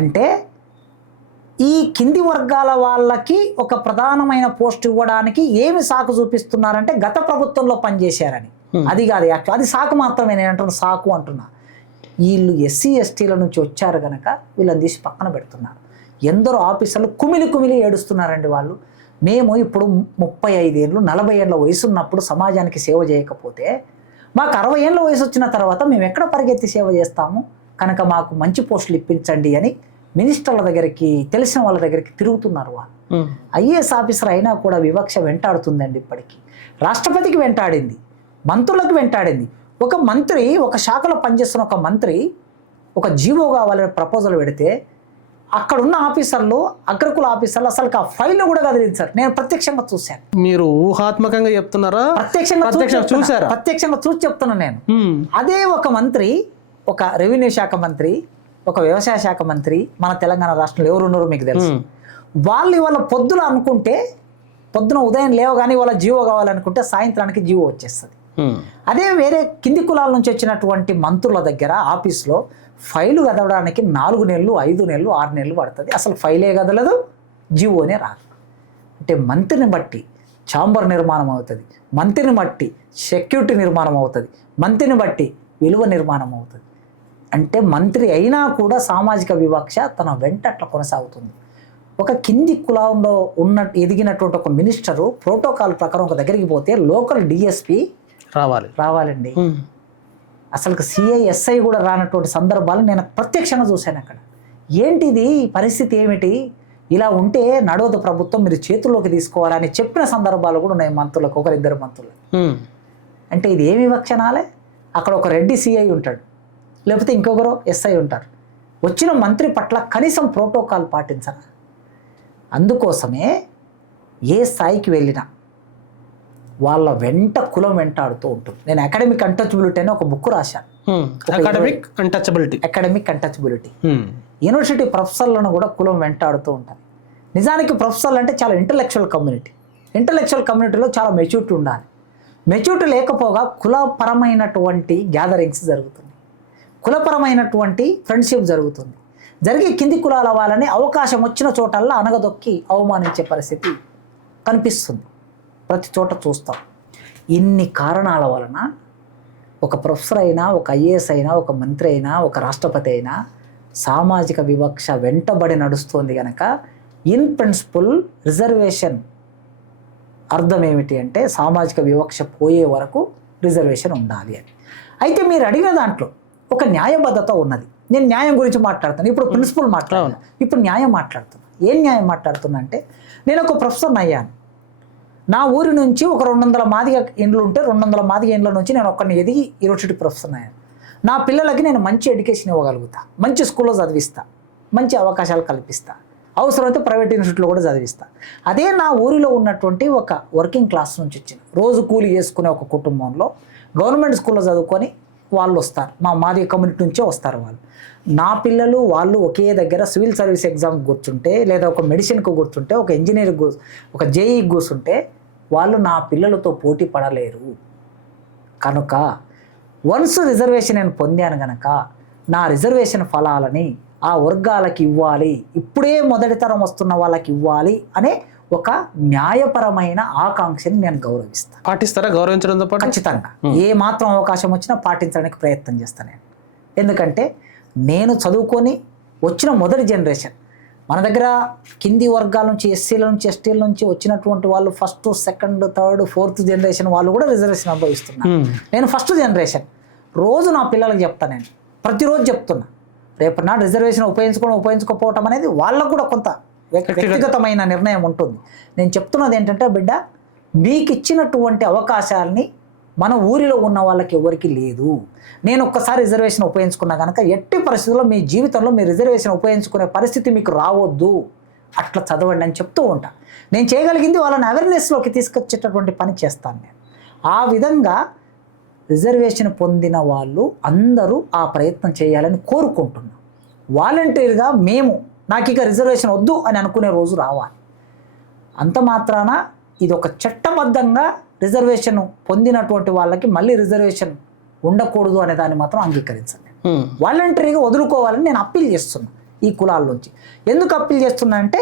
అంటే ఈ కింది వర్గాల వాళ్ళకి ఒక ప్రధానమైన పోస్ట్ ఇవ్వడానికి ఏమి సాకు చూపిస్తున్నారంటే గత ప్రభుత్వంలో పనిచేశారని. అది కాదు, అట్లా అది సాకు మాత్రమే. నేను అంటున్నా సాకు అంటున్నా. వీళ్ళు ఎస్సీ ఎస్టీల నుంచి వచ్చారు కనుక వీళ్ళని తీసి పక్కన పెడుతున్నారు. ఎందరో ఆఫీసర్లు కుమిలి ఏడుస్తున్నారండి. వాళ్ళు మేము ఇప్పుడు 35 ఏళ్ళు 40 ఏళ్ళ వయసు ఉన్నప్పుడు సమాజానికి సేవ చేయకపోతే మాకు 60 ఏళ్ళ వయసు వచ్చిన తర్వాత మేము ఎక్కడ పరిగెత్తి సేవ చేస్తాము, కనుక మాకు మంచి పోస్టులు ఇప్పించండి అని మినిస్టర్ల దగ్గరికి, తెలిసిన వాళ్ళ దగ్గరికి తిరుగుతున్నారు. వాళ్ళు ఐఏఎస్ ఆఫీసర్ అయినా కూడా వివక్ష వెంటాడుతుందండి. ఇప్పటికీ రాష్ట్రపతికి వెంటాడింది, మంత్రులకు వెంటాడింది. ఒక మంత్రి, ఒక శాఖలో పనిచేస్తున్న ఒక మంత్రి ఒక జీవో కావాలని ప్రపోజల్ పెడితే అక్కడున్న ఆఫీసర్లు, అగ్రకుల ఆఫీసర్లు అసలు ఆ ఫైల్ను కూడా కదిలించారు. నేను ప్రత్యక్షంగా చూశాను. మీరు ఊహాత్మకంగా చెప్తున్నారా? ప్రత్యక్షంగా చూసి చెప్తున్నా నేను. అదే ఒక మంత్రి, ఒక రెవెన్యూ శాఖ మంత్రి, ఒక వ్యవసాయ శాఖ మంత్రి మన తెలంగాణ రాష్ట్రంలో ఎవరున్నారో మీకు తెలుసు. వాళ్ళు ఇవాళ పొద్దున అనుకుంటే, పొద్దున ఉదయం లేవగానే వాళ్ళ జీవో కావాలనుకుంటే సాయంత్రానికి జీవో వచ్చేస్తుంది. అదే వేరే కింది కులాల నుంచి వచ్చినటువంటి మంత్రుల దగ్గర ఆఫీస్లో ఫైలు కదలడానికి 4 నెలలు, 5 నెలలు, 6 నెలలు పడుతుంది. అసలు ఫైలే కదలదు, జీవోనే రాదు. అంటే మంత్రిని బట్టి ఛాంబర్ నిర్మాణం అవుతుంది, మంత్రిని బట్టి సెక్యూరిటీ నిర్మాణం అవుతుంది, మంత్రిని బట్టి విలువ నిర్మాణం అవుతుంది. అంటే మంత్రి అయినా కూడా సామాజిక వివక్ష తన వెంట అట్లా కొనసాగుతుంది. ఒక కింది కులంలో ఎదిగినటువంటి ఒక మినిస్టరు ప్రోటోకాల్ ప్రకారం ఒక దగ్గరికి పోతే లోకల్ డిఎస్పి రావాలండి. అసలు సిఐ ఎస్ఐ కూడా రానటువంటి సందర్భాలు నేను ప్రత్యక్షంగా చూశాను. అక్కడ ఏంటిది పరిస్థితి, ఏమిటి, ఇలా ఉంటే నడవదు ప్రభుత్వం, మీరు చేతుల్లోకి తీసుకోవాలని చెప్పిన సందర్భాలు కూడా ఉన్నాయి మంత్రులకు, 1-2 మంత్రులు. అంటే ఇది ఏ వివక్షనాలే? అక్కడ ఒక రెడ్డి సిఐ ఉంటాడు, లేకపోతే ఇంకొకరు ఎస్ఐ ఉంటారు. వచ్చిన మంత్రి పట్ల కనీసం ప్రోటోకాల్ పాటించరా? అందుకోసమే ఏ స్థాయికి వెళ్ళినా వాళ్ళ వెంట కులం వెంటాడుతూ ఉంటుంది. నేను అకాడమిక్ అన్టచబిలిటీ అని ఒక బుక్ రాశాను. Academic untouchability. యూనివర్సిటీ ప్రొఫెసర్లను కూడా కులం వెంటాడుతూ ఉంటారు. నిజానికి ప్రొఫెసర్లు అంటే చాలా ఇంటలెక్చువల్ కమ్యూనిటీ. ఇంటలెక్చువల్ కమ్యూనిటీలో చాలా మెచ్యూరిటీ ఉండాలి. మెచ్యూరిటీ లేకపోగా కులపరమైనటువంటి గ్యాదరింగ్స్ జరుగుతుంది, కులపరమైనటువంటి ఫ్రెండ్షిప్ జరుగుతుంది. జరిగే కింది కులాల వాళ్ళని అవకాశం వచ్చిన చోటల్లా అనగదొక్కి అవమానించే పరిస్థితి కనిపిస్తుంది, ప్రతి చోట చూస్తాం. ఇన్ని కారణాల వలన ఒక ప్రొఫెసర్ అయినా, ఒక ఐఏఎస్ అయినా, ఒక మంత్రి అయినా, ఒక రాష్ట్రపతి అయినా సామాజిక వివక్ష వెంటబడి నడుస్తుంది కనుక ఇన్ ప్రిన్సిపల్ రిజర్వేషన్ అర్థం ఏమిటి అంటే సామాజిక వివక్ష పోయే వరకు రిజర్వేషన్ ఉండాలి అని. అయితే మీరు అడిగిన దాంట్లో ఒక న్యాయబద్ధత ఉన్నది. నేను న్యాయం గురించి మాట్లాడుతాను, ఇప్పుడు ప్రిన్సిపల్ మాట్లాడాను, ఇప్పుడు న్యాయం మాట్లాడుతున్నా. ఏం న్యాయం మాట్లాడుతున్నా అంటే నేను ఒక ప్రొఫెసర్ని అయ్యాను. నా ఊరి నుంచి ఒక 200 మాదిగ ఇండ్లు ఉంటే 200 మాదిగ ఇండ్ల నుంచి నేను ఒక్కరిని ఎదిగి యూనివర్సిటీ ప్రొఫెసర్ అయ్యాను. నా పిల్లలకి నేను మంచి ఎడ్యుకేషన్ ఇవ్వగలుగుతా, మంచి స్కూల్లో చదివిస్తా, మంచి అవకాశాలు కల్పిస్తా, అవసరమైతే ప్రైవేట్ యూనివర్సిటీలో కూడా చదివిస్తా. అదే నా ఊరిలో ఉన్నటువంటి ఒక వర్కింగ్ క్లాస్ నుంచి వచ్చిన రోజు కూలి చేసుకునే ఒక కుటుంబంలో గవర్నమెంట్ స్కూల్లో చదువుకొని వాళ్ళు వస్తారు, మా మాదిగ కమ్యూనిటీ నుంచే వస్తారు వాళ్ళు. నా పిల్లలు వాళ్ళు ఒకే దగ్గర సివిల్ సర్వీస్ ఎగ్జామ్ కూర్చుంటే, లేదా ఒక మెడిసిన్కు కూర్చుంటే, ఒక ఇంజనీర్ ఒక జేఈ కూర్చుంటే వాళ్ళు నా పిల్లలతో పోటీ పడలేరు. కనుక వన్స్ రిజర్వేషన్ నేను పొందాను కనుక నా రిజర్వేషన్ ఫలాలని ఆ వర్గాలకి ఇవ్వాలి, ఇప్పుడే మొదటి తరం వస్తున్న వాళ్ళకి ఇవ్వాలి అనే ఒక న్యాయపరమైన ఆకాంక్షని నేను గౌరవిస్తాను. పాటిస్తారా గౌరవించడంతో పాటు? ఖచ్చితంగా ఏ మాత్రం అవకాశం వచ్చినా పాటించడానికి ప్రయత్నం చేస్తాను నేను. ఎందుకంటే నేను చదువుకొని వచ్చిన మొదటి జనరేషన్, మన దగ్గర కింది వర్గాల నుంచి ఎస్సీల నుంచి ఎస్టీల నుంచి వచ్చినటువంటి వాళ్ళు first second third fourth generation వాళ్ళు కూడా రిజర్వేషన్ అనుభవిస్తున్నారు. నేను ఫస్ట్ జనరేషన్. రోజు నా పిల్లలకు చెప్తాను, నేను ప్రతిరోజు చెప్తున్నా, రేపు నా రిజర్వేషన్ ఉపయోగించుకోకపోవటం అనేది వాళ్ళకు కూడా కొంత వ్యక్తిగతమైన నిర్ణయం ఉంటుంది. నేను చెప్తున్నది ఏంటంటే, బిడ్డ మీకు ఇచ్చినటువంటి అవకాశాలని మన ఊరిలో ఉన్న వాళ్ళకి ఎవరికి లేదు. నేను ఒక్కసారి రిజర్వేషన్ ఉపయోగించుకున్నా కనుక ఎట్టి పరిస్థితుల్లో మీ జీవితంలో మీ రిజర్వేషన్ ఉపయోగించుకునే పరిస్థితి మీకు రావద్దు, అట్లా చదవండి అని చెప్తూ ఉంటా. నేను చేయగలిగింది వాళ్ళని అవేర్నెస్లోకి తీసుకొచ్చేటటువంటి పని చేస్తాను నేను. ఆ విధంగా రిజర్వేషన్ పొందిన వాళ్ళు అందరూ ఆ ప్రయత్నం చేయాలని కోరుకుంటున్నాం. వాలంటీర్గా మేము నాకు ఇక రిజర్వేషన్ వద్దు అని అనుకునే రోజు రావాలి. అంత మాత్రాన ఇది ఒక చట్టబద్ధంగా రిజర్వేషన్ పొందినటువంటి వాళ్ళకి మళ్ళీ రిజర్వేషన్ ఉండకూడదు అనే దాన్ని మాత్రం అంగీకరించండి. వాలంటరీగా వదులుకోవాలని నేను అప్పీల్ చేస్తున్నా ఈ కులాల నుంచి. ఎందుకు అప్పీల్ చేస్తున్నా అంటే,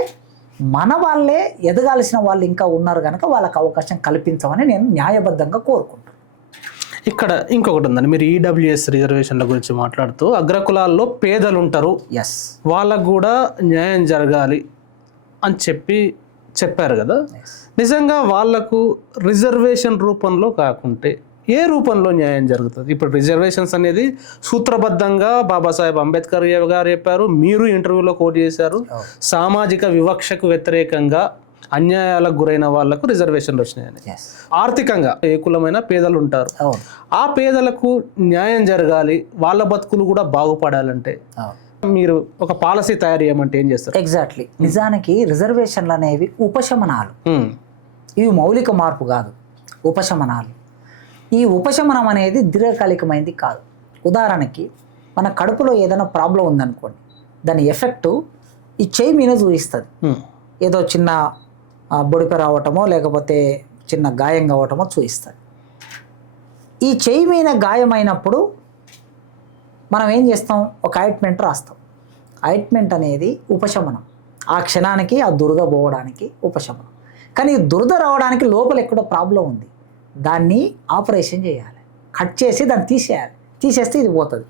మన వాళ్ళే ఎదగాల్సిన వాళ్ళు ఇంకా ఉన్నారు కనుక వాళ్ళకి అవకాశం కల్పించమని నేను న్యాయబద్ధంగా కోరుకుంటున్నాను. ఇక్కడ ఇంకొకటి ఉందండి, మీరు ఈడబ్ల్యూఎస్ రిజర్వేషన్ల గురించి మాట్లాడుతూ అగ్రకులాల్లో పేదలు ఉంటారు, వాళ్ళకు కూడా న్యాయం జరగాలి అని చెప్పారు కదా. నిజంగా వాళ్లకు రిజర్వేషన్ రూపంలో కాకుంటే ఏ రూపంలో న్యాయం జరుగుతుంది? ఇప్పుడు రిజర్వేషన్స్ అనేది సూత్రబద్ధంగా బాబాసాహెబ్ అంబేద్కర్ గారు చెప్పారు, మీరు ఇంటర్వ్యూలో కోట్ చేశారు, సామాజిక వివక్షకు వ్యతిరేకంగా అన్యాయాలకు గురైన వాళ్లకు రిజర్వేషన్లు వచ్చినాయని. ఆర్థికంగా ఏ కులమైన పేదలు ఉంటారు, ఆ పేదలకు న్యాయం జరగాలి, వాళ్ళ బతుకులు కూడా బాగుపడాలంటే మీరు ఒక పాలసీ తయారు చేయమంటే ఏం చేస్తారు? ఎగ్జాక్ట్లీ. నిజానికి రిజర్వేషన్లు అనేవి ఉపశమనాలు, ఇవి మౌలిక మార్పు కాదు, ఉపశమనాలు. ఈ ఉపశమనం అనేది దీర్ఘకాలికమైనది కాదు. ఉదాహరణకి మన కడుపులో ఏదైనా ప్రాబ్లం ఉందనుకోండి, దాని ఎఫెక్టు ఈ చేయి మీద చూపిస్తుంది. ఏదో చిన్న బొడిప రావటమో లేకపోతే చిన్న గాయం కావటమో చూపిస్తుంది. ఈ చేయి మీద గాయమైనప్పుడు మనం ఏం చేస్తాం? ఒక ఆయింట్మెంట్ రాస్తాం. ఆయింట్మెంట్ అనేది ఉపశమనం, ఆ క్షణానికి ఆ దురద పోవడానికి ఉపశమనం. కానీ ఈ దురద రావడానికి లోపల ఎక్కడో ప్రాబ్లం ఉంది, దాన్ని ఆపరేషన్ చేయాలి, కట్ చేసి దాన్ని తీసేయాలి, తీసేస్తే ఇది పోతుంది.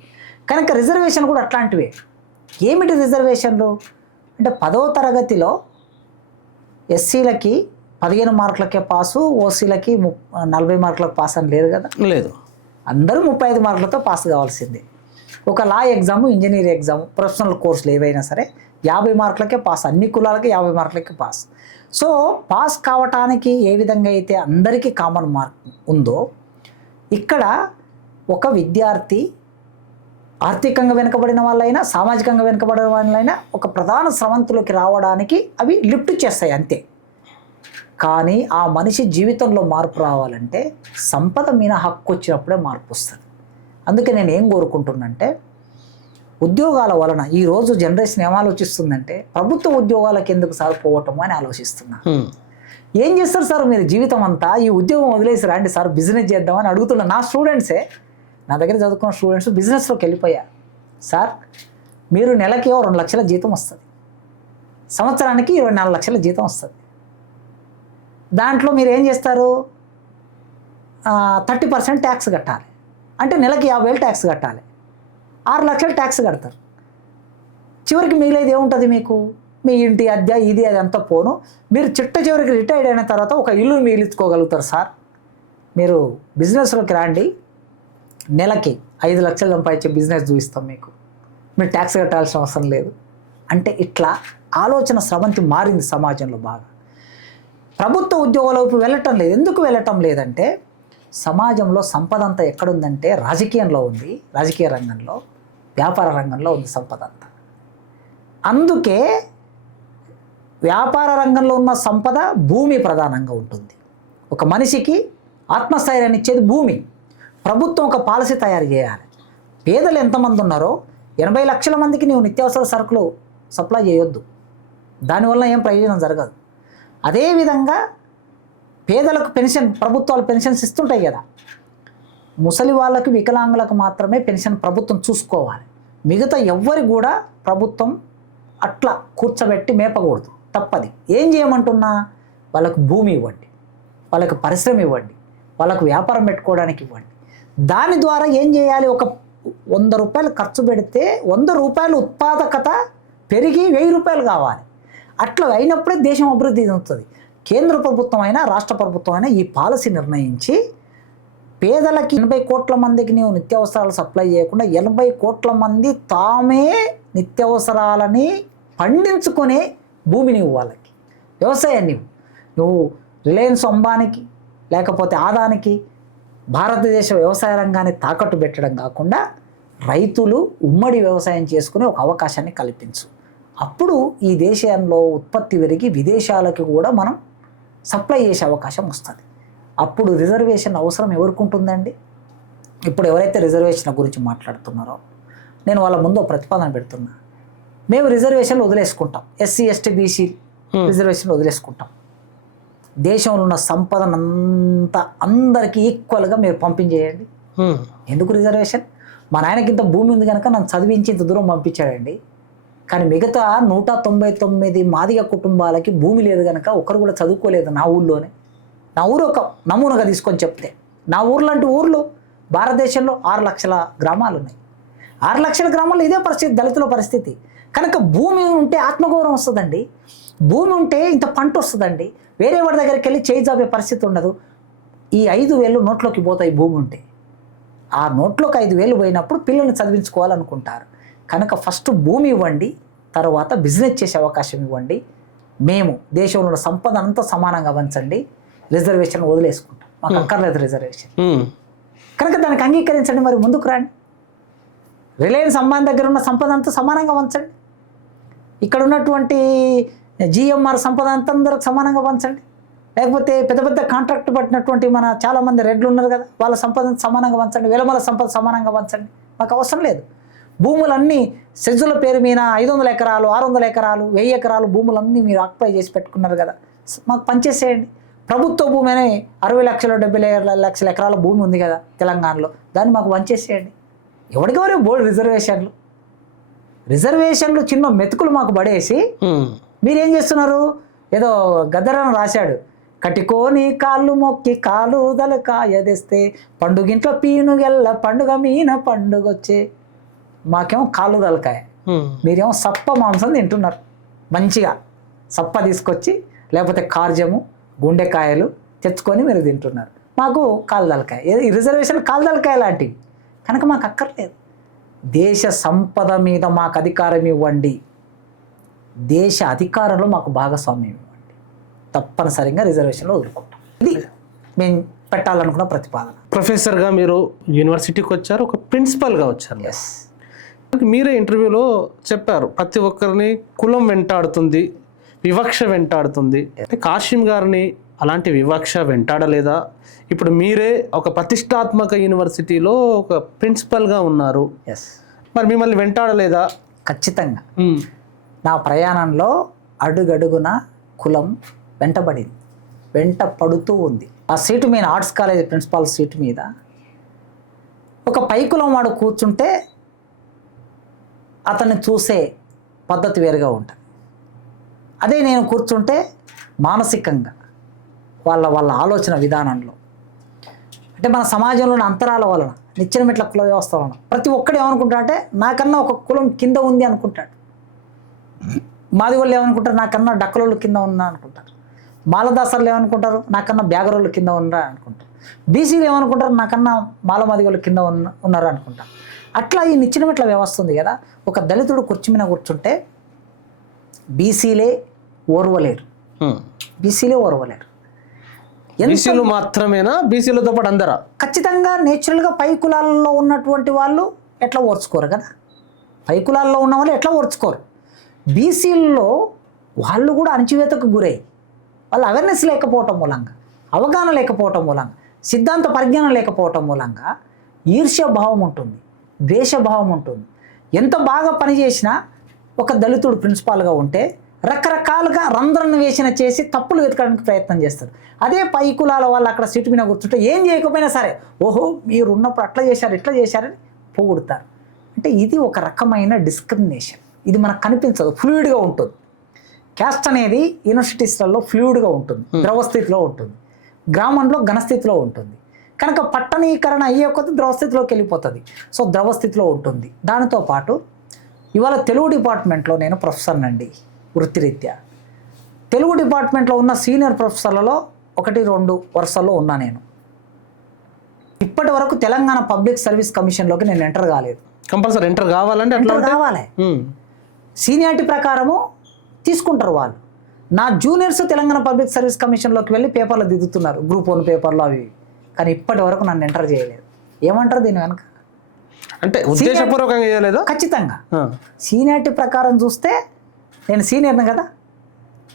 కనుక రిజర్వేషన్ కూడా అట్లాంటివే. ఏమిటి రిజర్వేషన్లు అంటే, 10వ తరగతిలో ఎస్సీలకి 15 మార్కులకే పాసు, ఓసీలకి 40 మార్కులకు పాస్ అని లేదు కదా. లేదు, అందరూ 35 మార్కులతో పాస్ కావాల్సిందే. ఒక లా ఎగ్జాము, ఇంజనీరింగ్ ఎగ్జాము, ప్రొఫెషనల్ కోర్సులు ఏవైనా సరే 50 మార్కులకే పాస్, అన్ని కులాలకి 50 మార్కులకే పాస్. సో పాస్ కావటానికి ఏ విధంగా అయితే అందరికీ కామన్ మార్క్ ఉందో, ఇక్కడ ఒక విద్యార్థి ఆర్థికంగా వెనుకబడిన వాళ్ళైనా సామాజికంగా వెనుకబడిన వాళ్ళైనా ఒక ప్రధాన స్రవంతిలోకి రావడానికి అవి లిఫ్ట్ చేస్తాయి అంతే. కానీ ఆ మనిషి జీవితంలో మార్పు రావాలంటే సంపద మీద హక్కు వచ్చినప్పుడే మార్పు వస్తుంది. అందుకే నేను ఏం కోరుకుంటున్నంటే, ఉద్యోగాల వలన ఈరోజు జనరేషన్ ఏం ఆలోచిస్తుందంటే, ప్రభుత్వ ఉద్యోగాలకు ఎందుకు సార్ పోవటము అని ఆలోచిస్తున్నా. ఏం చేస్తారు సార్ మీరు జీవితం అంతా? ఈ ఉద్యోగం వదిలేసి రండి సార్, బిజినెస్ చేద్దామని అడుగుతున్నా. నా స్టూడెంట్సే, నా దగ్గర చదువుకున్న స్టూడెంట్స్ బిజినెస్లోకి వెళ్ళిపోయారు. సార్ మీరు నెలకి 2 లక్షల జీతం వస్తుంది, సంవత్సరానికి 24 లక్షల జీతం వస్తుంది. దాంట్లో మీరు ఏం చేస్తారు? 30% ట్యాక్స్ కట్టాలి. అంటే నెలకి 50,000 ట్యాక్స్ కట్టాలి. 6 లక్షలు ట్యాక్స్ కడతారు. చివరికి మిగిలేది ఏముంటుంది మీకు? మీ ఇంటి అద్దె, ఇది అది అంతా పోను. మీరు చివరికి రిటైర్డ్ అయిన తర్వాత ఒక ఇల్లు మిగిలించుకోగలుగుతారు సార్. మీరు బిజినెస్లోకి రండి, నెలకి 5 లక్షలు సంపాదించే బిజినెస్ చూపిస్తాం మీకు, మీరు ట్యాక్స్ కట్టాల్సిన అవసరం లేదు. అంటే ఇట్లా ఆలోచన స్రవంతి మారింది సమాజంలో బాగా. ప్రభుత్వ ఉద్యోగాల వైపు వెళ్ళటం లేదు. ఎందుకు వెళ్ళటం లేదంటే, సమాజంలో సంపద అంతా ఎక్కడుందంటే రాజకీయంలో ఉంది, రాజకీయ రంగంలో, వ్యాపార రంగంలో ఉంది సంపద అంతా. అందుకే వ్యాపార రంగంలో ఉన్న సంపద భూమి ప్రధానంగా ఉంటుంది. ఒక మనిషికి ఆత్మస్థైర్యాన్ని ఇచ్చేది భూమి. ప్రభుత్వం ఒక పాలసీ తయారు చేయాలి. పేదలు ఎంతమంది ఉన్నారో 80 లక్షల మందికి నీవు నిత్యావసర సరుకులు సప్లై చేయొద్దు, దానివల్ల ఏం ప్రయోజనం జరగదు. అదేవిధంగా పేదలకు పెన్షన్, ప్రభుత్వాలు పెన్షన్స్ ఇస్తుంటాయి కదా, ముసలి వాళ్ళకి వికలాంగులకు మాత్రమే పెన్షన్ ప్రభుత్వం చూసుకోవాలి. మిగతా ఎవ్వరి కూడా ప్రభుత్వం అట్లా కూర్చోబెట్టి మేపకూడదు, తప్పది. ఏం చేయమంటున్నా, వాళ్ళకు భూమి ఇవ్వండి, వాళ్ళకు పరిశ్రమ ఇవ్వండి, వాళ్ళకు వ్యాపారం పెట్టుకోవడానికి ఇవ్వండి. దాని ద్వారా ఏం చేయాలి, ఒక 100 రూపాయలు ఖర్చు పెడితే 100 రూపాయలు ఉత్పాదకత పెరిగి 1000 రూపాయలు కావాలి. అట్లా అయినప్పుడే దేశం అభివృద్ధి చెందుతుంది. కేంద్ర ప్రభుత్వం అయినా రాష్ట్ర ప్రభుత్వం అయినా ఈ పాలసీ నిర్ణయించి పేదలకి 80 కోట్ల మందికి నీవు నిత్యావసరాలు సప్లై చేయకుండా 80 కోట్ల మంది తామే నిత్యావసరాలని పండించుకునే భూమిని వాళ్ళకి, వ్యవసాయాన్ని నువ్వు రిలయన్స్ అంబానీకి లేకపోతే ఆదానికి భారతదేశ వ్యవసాయ రంగాన్ని తాకట్టు పెట్టడం కాకుండా రైతులు ఉమ్మడి వ్యవసాయం చేసుకునే ఒక అవకాశాన్ని కల్పించు. అప్పుడు ఈ దేశంలో ఉత్పత్తి పెరిగి విదేశాలకు కూడా మనం సప్లై చేసే అవకాశం వస్తుంది. అప్పుడు రిజర్వేషన్ అవసరం ఎవరికి ఉంటుందండి? ఇప్పుడు ఎవరైతే రిజర్వేషన్ గురించి మాట్లాడుతున్నారో నేను వాళ్ళ ముందు ప్రతిపాదన పెడుతున్నా. మేము రిజర్వేషన్లు వదిలేసుకుంటాం, ఎస్సీ ఎస్టీ బీసీ రిజర్వేషన్లు వదిలేసుకుంటాం. దేశంలో ఉన్న సంపదనంతా అందరికీ ఈక్వల్గా మీరు పంపించేయండి. ఎందుకు రిజర్వేషన్? మా నాయనకి ఇంత భూమి ఉంది కనుక నన్ను చదివించి ఇంత దూరం పంపించాడండి. కానీ మిగతా 199 మాదిగ కుటుంబాలకి భూమి లేదు కనుక ఒకరు కూడా చదువుకోలేదు నా ఊళ్ళోనే. నా ఊరు ఒక నమూనాగా తీసుకొని చెప్తే, నా ఊర్లు అంటే ఊర్లు భారతదేశంలో 6 లక్షల గ్రామాలు ఉన్నాయి. 6 లక్షల గ్రామాల్లో ఇదే పరిస్థితి, దళితుల పరిస్థితి. కనుక భూమి ఉంటే ఆత్మగౌరవం వస్తుందండి, భూమి ఉంటే ఇంత పంట వస్తుందండి. వేరే వాడి దగ్గరికి వెళ్ళి చేయి జాపే పరిస్థితి ఉండదు. ఈ 5,000 నోట్లోకి పోతాయి భూమి ఉంటే. ఆ నోట్లోకి 5,000 పోయినప్పుడు పిల్లల్ని చదివించుకోవాలనుకుంటారు. కనుక ఫస్ట్ భూమి ఇవ్వండి, తర్వాత బిజినెస్ చేసే అవకాశం ఇవ్వండి. మేము దేశంలో ఉన్న సంపద అంతా సమానంగా పంచండి, రిజర్వేషన్ వదిలేసుకుంటాం, మాకు అక్కర్లేదు రిజర్వేషన్. కనుక దానికి అంగీకరించండి, మరి ముందుకు రండి. రిలయన్స్ అంబానీ దగ్గర ఉన్న సంపద అంతా సమానంగా పంచండి, ఇక్కడ ఉన్నటువంటి జిఎంఆర్ సంపద అంతా అందరికి సమానంగా పంచండి. లేకపోతే పెద్ద పెద్ద కాంట్రాక్ట్ పట్టినటువంటి మన చాలామంది రెడ్లు ఉన్నారు కదా, వాళ్ళ సంపద సమానంగా పంచండి, వెలమల సంపద సమానంగా పంచండి. మాకు అవసరం లేదు. భూములన్నీ సెజ్జుల పేరు మీద 500 ఎకరాలు 600 ఎకరాలు 1000 ఎకరాలు భూములన్నీ మీరు ఆక్యుపై చేసి పెట్టుకున్నారు కదా, మాకు పనిచేసేయండి. ప్రభుత్వ భూమి అని 60 లక్షలు 70 లక్షల ఎకరాల భూమి ఉంది కదా తెలంగాణలో, దాన్ని మాకు పనిచేసేయండి. ఎవరికెవరే బోర్డు రిజర్వేషన్లు చిన్న మెతుకులు మాకు పడేసి మీరేం చేస్తున్నారు? ఏదో గద్దరని రాశాడు, కటికోని కాళ్ళు మొక్కి కాలు దలకాయదేస్తే పండుగింట్లో పీనుగెల్ల పండుగ మీన పండుగొచ్చే. మాకేమో కాళ్ళు దలకాయ, మీరేమో సప్ప మాంసం తింటున్నారు. మంచిగా సప్ప తీసుకొచ్చి లేకపోతే కార్జము గుండెకాయలు తెచ్చుకొని మీరు తింటున్నారు. మాకు కాళ్ళు దలకాయ, ఈ రిజర్వేషన్ కాళ్ళు దలకాయ లాంటివి. కనుక మాకు అక్కర్లేదు. దేశ సంపద మీద మాకు అధికారం ఇవ్వండి, దేశ అధికారంలో మాకు భాగస్వామ్యం ఇవ్వండి, తప్పనిసరిగా రిజర్వేషన్లో వదులుకుంటాం. ఇది మేము పెట్టాలనుకున్న ప్రతిపాదన. ప్రొఫెసర్గా మీరు యూనివర్సిటీకి వచ్చారు, ఒక ప్రిన్సిపల్గా వచ్చారు. మీరే ఇంటర్వ్యూలో చెప్పారు, ప్రతి ఒక్కరిని కులం వెంటాడుతుంది, వివక్ష వెంటాడుతుంది. కాశీం గారిని అలాంటి వివక్ష వెంటాడలేదా? ఇప్పుడు మీరే ఒక ప్రతిష్టాత్మక యూనివర్సిటీలో ఒక ప్రిన్సిపల్గా ఉన్నారు, మరి మిమ్మల్ని వెంటాడలేదా? ఖచ్చితంగా. నా ప్రయాణంలో అడుగడుగున కులం వెంటబడింది, వెంట పడుతూ ఉంది. ఆ సీటు మీద, ఆర్ట్స్ కాలేజ్ ప్రిన్సిపాల్ సీటు మీద ఒక పై కులం వాడు కూర్చుంటే అతన్ని చూసే పద్ధతి వేరుగా ఉంటుంది. అదే నేను కూర్చుంటే మానసికంగా వాళ్ళ ఆలోచన విధానంలో, అంటే మన సమాజంలోని అంతరాల వలన, నిచ్చెన మెట్ల కుల వ్యవస్థ వలన ప్రతి ఒక్కడు ఏమనుకుంటాడు అంటే నాకన్నా ఒక కులం కింద ఉంది అనుకుంటాడు. మాది వాళ్ళు ఏమనుకుంటారు, నాకన్నా డక్కలోళ్ళు కింద ఉన్నా అనుకుంటారు. మాలదాసర్లు ఏమనుకుంటారు, నాకన్నా బ్యాగరోళ్ళు కింద ఉన్నారా అనుకుంటారు. బీసీలు ఏమనుకుంటారు, నాకన్నా మాలమాది వాళ్ళు కింద ఉన్నారు అనుకుంటారు. అట్లా ఈ నిచ్చెన మెట్ల వ్యవస్థ ఉంది కదా. ఒక దళితుడు కుర్చీ మీద కూర్చుంటే బీసీలే ఓర్వలేరు. బీసీలు మాత్రమేనా, బీసీలతో పాటు అందరా? ఖచ్చితంగా. నేచురల్గా పై కులాల్లో ఉన్నటువంటి వాళ్ళు ఎట్లా ఓర్చుకోరు కదా, పై కులాల్లో ఉన్న వాళ్ళు ఎట్లా ఓర్చుకోరు. బీసీల్లో వాళ్ళు కూడా అణచివేతకు గురై, వాళ్ళ అవేర్నెస్ లేకపోవటం మూలంగా, అవగాహన లేకపోవటం మూలంగా, సిద్ధాంత పరిజ్ఞానం లేకపోవటం మూలంగా ఈర్ష్య భావం ఉంటుంది, ద్వేషభావం ఉంటుంది. ఎంత బాగా పనిచేసినా ఒక దళితుడు ప్రిన్సిపాల్గా ఉంటే రకరకాలుగా రంధ్రన్వేషణ చేసి తప్పులు వెతకడానికి ప్రయత్నం చేస్తారు. అదే పై కులాల వాళ్ళు అక్కడ సీటు మీద కూర్చుంటే ఏం చేయకపోయినా సరే, ఓహో మీరు ఉన్నప్పుడు అట్లా చేశారు ఇట్లా చేశారని పొగుడుతారు. అంటే ఇది ఒక రకమైన డిస్క్రిమినేషన్. ఇది మనకు కనిపించదు, ఫ్లూయిడ్గా ఉంటుంది. క్యాస్ట్ అనేది యూనివర్సిటీస్లలో ఫ్లూయిడ్గా ఉంటుంది, ద్రవ స్థితిలో ఉంటుంది. గ్రామంలో ఘనస్థితిలో ఉంటుంది. కనుక పట్టణీకరణ అయ్యే కొద్ది ద్రవ స్థితిలోకి వెళ్ళిపోతుంది. సో ద్రవ స్థితిలో ఉంటుంది. దానితో పాటు ఇవాళ తెలుగు డిపార్ట్మెంట్లో నేను ప్రొఫెసర్ అండి వృత్తిరీత్యా. తెలుగు డిపార్ట్మెంట్లో ఉన్న సీనియర్ ప్రొఫెసర్లలో 1-2 వరుసల్లో ఉన్నా నేను. ఇప్పటి వరకు తెలంగాణ పబ్లిక్ సర్వీస్ కమిషన్లోకి నేను ఎంటర్ కాలేదు. కంపల్సరీ ఎంటర్ కావాలంటే అట్లా కావాలి. సీనియారిటీ ప్రకారము తీసుకుంటారు వాళ్ళు. నా జూనియర్స్ తెలంగాణ పబ్లిక్ సర్వీస్ కమిషన్లోకి వెళ్ళి పేపర్లు దిద్దుతున్నారు, గ్రూప్ 1 పేపర్లు అవి. కానీ ఇప్పటి వరకు నన్ను ఎంటర్ చేయలేదు. ఏమంటారు దీని వెనక? అంటే ఉద్దేశపూర్వకంగా చేయలేదా? ఖచ్చితంగా. సీనియారిటీ ప్రకారం చూస్తే నేను సీనియర్ని కదా,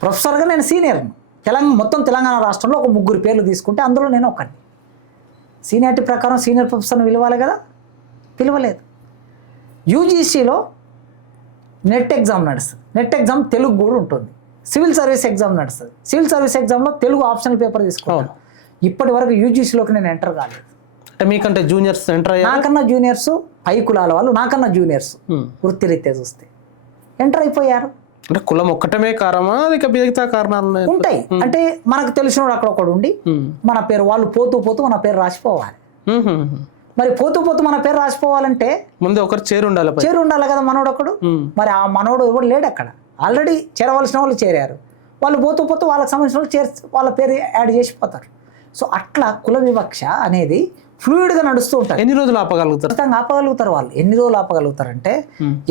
ప్రొఫెసర్గా నేను సీనియర్ని. మొత్తం తెలంగాణ రాష్ట్రంలో ఒక 3 పేర్లు తీసుకుంటే అందులో నేను ఒకటి. సీనియారిటీ ప్రకారం సీనియర్ ప్రొఫెసర్ని పిలవాలి కదా, పిలవలేదు. యూజీసీలో నెట్ ఎగ్జామ్ నడుస్తుంది. నెట్ ఎగ్జామ్ తెలుగు కూడా ఉంటుంది. సివిల్ సర్వీస్ ఎగ్జామ్ నడుస్తుంది. సివిల్ సర్వీస్ ఎగ్జామ్లో తెలుగు ఆప్షనల్ పేపర్ తీసుకున్నాను. ఇప్పటి వరకు యూజీసీలోకి నేను ఎంటర్ కాలేదు. అంటే మీకంటే జూనియర్స్ ఎంటర్ అయ్యారు? నాకన్నా జూనియర్స్, పై కులాల వాళ్ళు నాకన్నా జూనియర్స్ వృత్తిరీత్యా చూస్తే ఎంటర్ అయిపోయారు. అంటే కులం ఒక్కటమే కారణమా లేక మిగతా కారణాలు ఉంటాయి? అంటే మనకు తెలిసినోడు అక్కడ ఒకడు ఉండి మన పేరు, వాళ్ళు పోతూ పోతూ మన పేరు రాసిపోవాలి. మరి పోతూ పోతూ మన పేరు రాసిపోవాలంటే ముందు ఒకరు చేరు ఉండాలి కదా మనోడు ఒకడు. మరి ఆ మనోడు ఎవడు లేడు అక్కడ. ఆల్రెడీ చేరవలసిన వాళ్ళు చేరారు. వాళ్ళు పోతూ పోతూ వాళ్ళకి సంబంధించిన వాళ్ళు వాళ్ళ పేరు యాడ్ చేసిపోతారు. సో అట్లా కుల వివక్ష అనేది ఫ్లూయిడ్గా నడుస్తూ ఉంటారు. ఎన్ని రోజులు ఆపగలుగుతారు? ఖచ్చితంగా ఆపగలుగుతారు. వాళ్ళు ఎన్ని రోజులు ఆపగలుగుతారంటే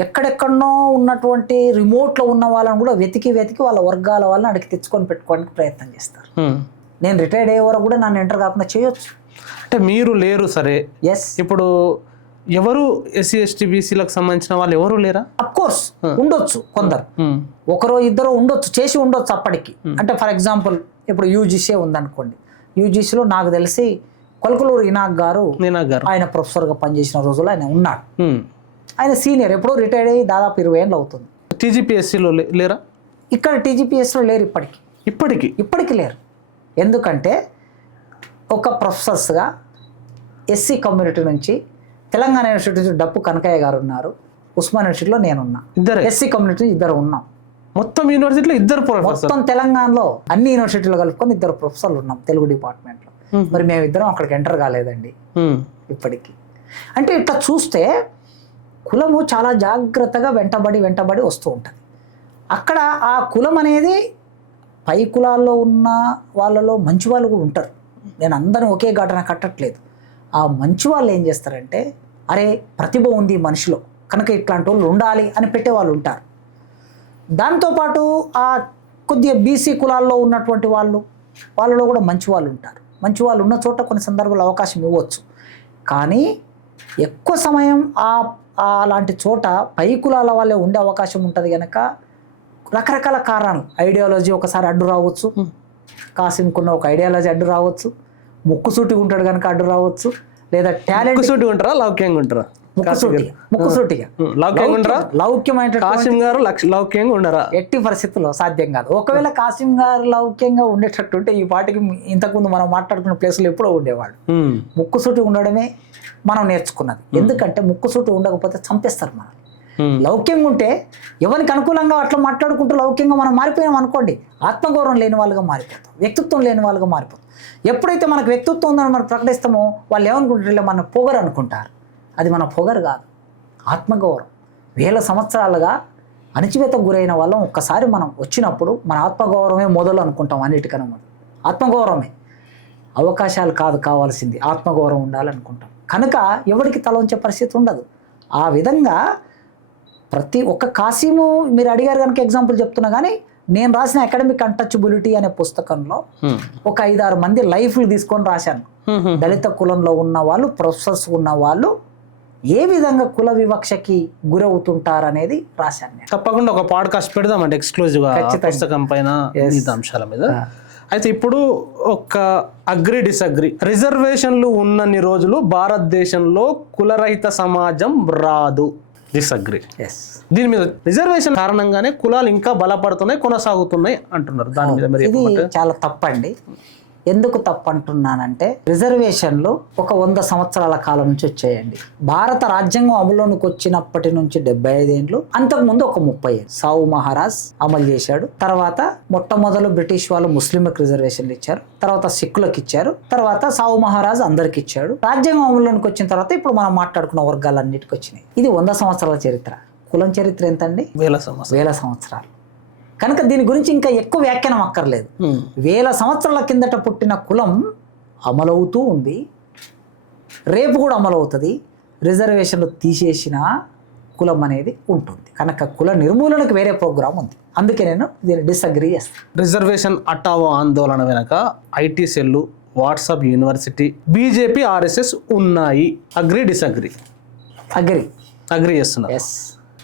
ఎక్కడెక్కడనో ఉన్నటువంటి రిమోట్లో ఉన్న వాళ్ళని కూడా వెతికి వాళ్ళ వర్గాల వాళ్ళని అడిగి తెచ్చుకొని పెట్టుకోవడానికి ప్రయత్నం చేస్తారు. నేను రిటైర్డ్ అయ్యే వరకు కూడా నన్ను ఎంటర్ కాకుండా చేయొచ్చు. అంటే మీరు లేరు సరే, ఎస్. ఇప్పుడు ఎవరు ఎస్సీ ఎస్టీ బీసీలకు సంబంధించిన వాళ్ళు ఎవరు లేరా? అఫ్ కోర్స్ ఉండొచ్చు, కొందరు ఒకరో ఇద్దరు ఉండొచ్చు, చేసి ఉండొచ్చు అప్పటికి. అంటే ఫర్ ఎగ్జాంపుల్ ఇప్పుడు యూజీసీ ఉందనుకోండి. యూజీసీలో నాకు తెలిసి కొలకలూరు ఇనాక్ గారు ఆయన ప్రొఫెసర్గా పనిచేసిన రోజుల్లో ఆయన ఉన్నాడు. ఆయన సీనియర్, ఎప్పుడో రిటైర్డ్ అయ్యి దాదాపు 20 ఏళ్ళు అవుతుంది. టీజీపీఎస్సీలో లేరా? ఇక్కడ టీజీపీఎస్సీలో లేరు ఇప్పటికి లేరు. ఎందుకంటే ఒక ప్రొఫెసర్స్గా ఎస్సీ కమ్యూనిటీ నుంచి తెలంగాణ యూనివర్సిటీ నుంచి డప్పు కనకయ్య గారు ఉన్నారు, ఉస్మాన్ యూనివర్సిటీలో నేనున్నా. ఎస్సీ కమ్యూనిటీ 2 ఉన్నాం. మొత్తం యూనివర్సిటీలో 2 ప్రొఫెసర్. మొత్తం తెలంగాణలో అన్ని యూనివర్సిటీలో కలుపుకొని 2 ప్రొఫెసర్లు ఉన్నాం తెలుగు డిపార్ట్మెంట్లో. మరి మేమిద్దరం అక్కడికి ఎంటర్ కాలేదండి ఇప్పటికీ. అంటే ఇట్లా చూస్తే కులము చాలా జాగ్రత్తగా వెంటబడి వస్తూ ఉంటుంది. అక్కడ ఆ కులం అనేది పై కులాల్లో ఉన్న వాళ్ళలో మంచి వాళ్ళు కూడా ఉంటారు. నేను అందరిని ఒకే ఘటన కట్టట్లేదు. ఆ మంచి వాళ్ళు ఏం చేస్తారంటే, అరే ప్రతిభ ఉంది మనిషిలో కనుక ఇట్లాంటి వాళ్ళు ఉండాలి అని పెట్టేవాళ్ళు ఉంటారు. దాంతోపాటు ఆ కొద్దిగా బీసీ కులాల్లో ఉన్నటువంటి వాళ్ళలో కూడా మంచి వాళ్ళు ఉంటారు. మంచి వాళ్ళు ఉన్న చోట కొన్ని సందర్భాల్లో అవకాశం ఇవ్వచ్చు. కానీ ఎక్కువ సమయం అలాంటి చోట పై కులాల వాళ్ళే ఉండే అవకాశం ఉంటుంది. కనుక రకరకాల కారణాలు, ఐడియాలజీ ఒకసారి అడ్డు రావచ్చు, కాసింకున్న ఒక ఐడియాలజీ అడ్డు రావచ్చు, ముక్కుసూటిగా ఉంటాడు కనుక అడ్డు రావచ్చు, లేదా టాలెంట్ సూటిగా ఉంటారా, లౌక్యంగా ఉంటారా? ముక్కుసూటిగా లౌక్యమైన కాసిం గారు లౌక్యంగా ఉండరా? ఎట్టి పరిస్థితుల్లో సాధ్యం కాదు. ఒకవేళ కాసిం గారు లౌక్యంగా ఉండేటట్టు ఉంటే ఈ పాటికి ఇంతకుముందు మనం మాట్లాడుకున్న ప్లేస్లో ఎప్పుడో ఉండేవాడు. ముక్కుసూటి ఉండడమే మనం నేర్చుకున్నది. ఎందుకంటే ముక్కుసూటి ఉండకపోతే చంపేస్తారు మనం. లౌక్యంగా ఉంటే ఎవరికి అనుకూలంగా అట్లా మాట్లాడుకుంటూ లౌక్యంగా మనం మారిపోయాం అనుకోండి, ఆత్మగౌరవం లేని వాళ్ళుగా మారిపోతాం, వ్యక్తిత్వం లేని వాళ్ళుగా మారిపోతాం. ఎప్పుడైతే మనకు వ్యక్తిత్వం ఉందని మనం ప్రకటిస్తామో వాళ్ళు ఏమనుకుంటారు, మన పొగరు అనుకుంటారు. అది మన పొగరు కాదు, ఆత్మగౌరవం. 1000 సంవత్సరాలుగా అణచివేతకు గురైన వాళ్ళం ఒక్కసారి మనం వచ్చినప్పుడు మన ఆత్మగౌరవమే మొదలు అనుకుంటాం. అన్నిటికన్నా మొదలు ఆత్మగౌరవమే. అవకాశాలు కాదు కావాల్సింది, ఆత్మగౌరవం ఉండాలనుకుంటాం. కనుక ఎవరికి తల ఉంచే పరిస్థితి ఉండదు. ఆ విధంగా ప్రతి ఒక్క కాసిము, మీరు అడిగారు కనుక ఎగ్జాంపుల్ చెప్తున్నా, కానీ నేను రాసిన అకాడమిక్ అన్టచబిలిటీ అనే పుస్తకంలో ఒక 5-6 మంది లైఫ్లు తీసుకొని రాశాను. దళిత కులంలో ఉన్న వాళ్ళు, ప్రొఫెసర్స్ ఉన్న వాళ్ళు ఏ విధంగా కుల వివక్షకి గురవుతుంటారు అనేది రాశాను. తప్పకుండా ఒక పాడ్కాస్ట్ పెడదామండి ఎక్స్క్లూజివ్గా పుస్తకం పైన అంశాల మీద. అయితే ఇప్పుడు ఒక అగ్రి డిసగ్రి, రిజర్వేషన్లు ఉన్నన్ని రోజులు భారతదేశంలో కులరహిత సమాజం రాదు. డిసగ్రి. దీని మీద రిజర్వేషన్ కారణంగానే కులాలు ఇంకా బలపడుతున్నాయి, కొనసాగుతున్నాయి అంటున్నారు. దాని మీద ఇది చాలా తప్పండి. ఎందుకు తప్పు అంటున్నానంటే రిజర్వేషన్లు ఒక 100 సంవత్సరాల కాలం నుంచి వచ్చాయండి. భారత రాజ్యాంగం అమలులోకి వచ్చినప్పటి నుంచి 75 ఏళ్ళు, అంతకుముందు ఒక 30 ఏళ్ళు సావు మహారాజ్ అమలు చేశాడు. తర్వాత మొట్టమొదలు బ్రిటిష్ వాళ్ళు ముస్లింలకు రిజర్వేషన్లు ఇచ్చారు, తర్వాత సిక్కులకు ఇచ్చారు, తర్వాత సావు మహారాజ్ అందరికి ఇచ్చాడు. రాజ్యాంగం అమలులోకి వచ్చిన తర్వాత ఇప్పుడు మనం మాట్లాడుకున్న వర్గాలన్నిటికి వచ్చినాయి. ఇది 100 సంవత్సరాల చరిత్ర. కులం చరిత్ర ఎంతండి? 1000 సంవత్సరాలు. కనుక దీని గురించి ఇంకా ఎక్కువ వ్యాఖ్యానం అక్కర్లేదు. 1000 సంవత్సరాల కిందట పుట్టిన కులం అమలవుతూ ఉంది, రేపు కూడా అమలవుతుంది. రిజర్వేషన్లు తీసేసిన కులం అనేది ఉంటుంది. కనుక కుల నిర్మూలనకు వేరే ప్రోగ్రాం ఉంది. అందుకే నేను దీన్ని డిసగ్రీ చేస్తాను. రిజర్వేషన్ హటావో ఆందోళన వెనక IT cell, WhatsApp university, BJP, RSS ఉన్నాయి. Agree disagree? అగ్రీ చేస్తున్నారు. ఎస్.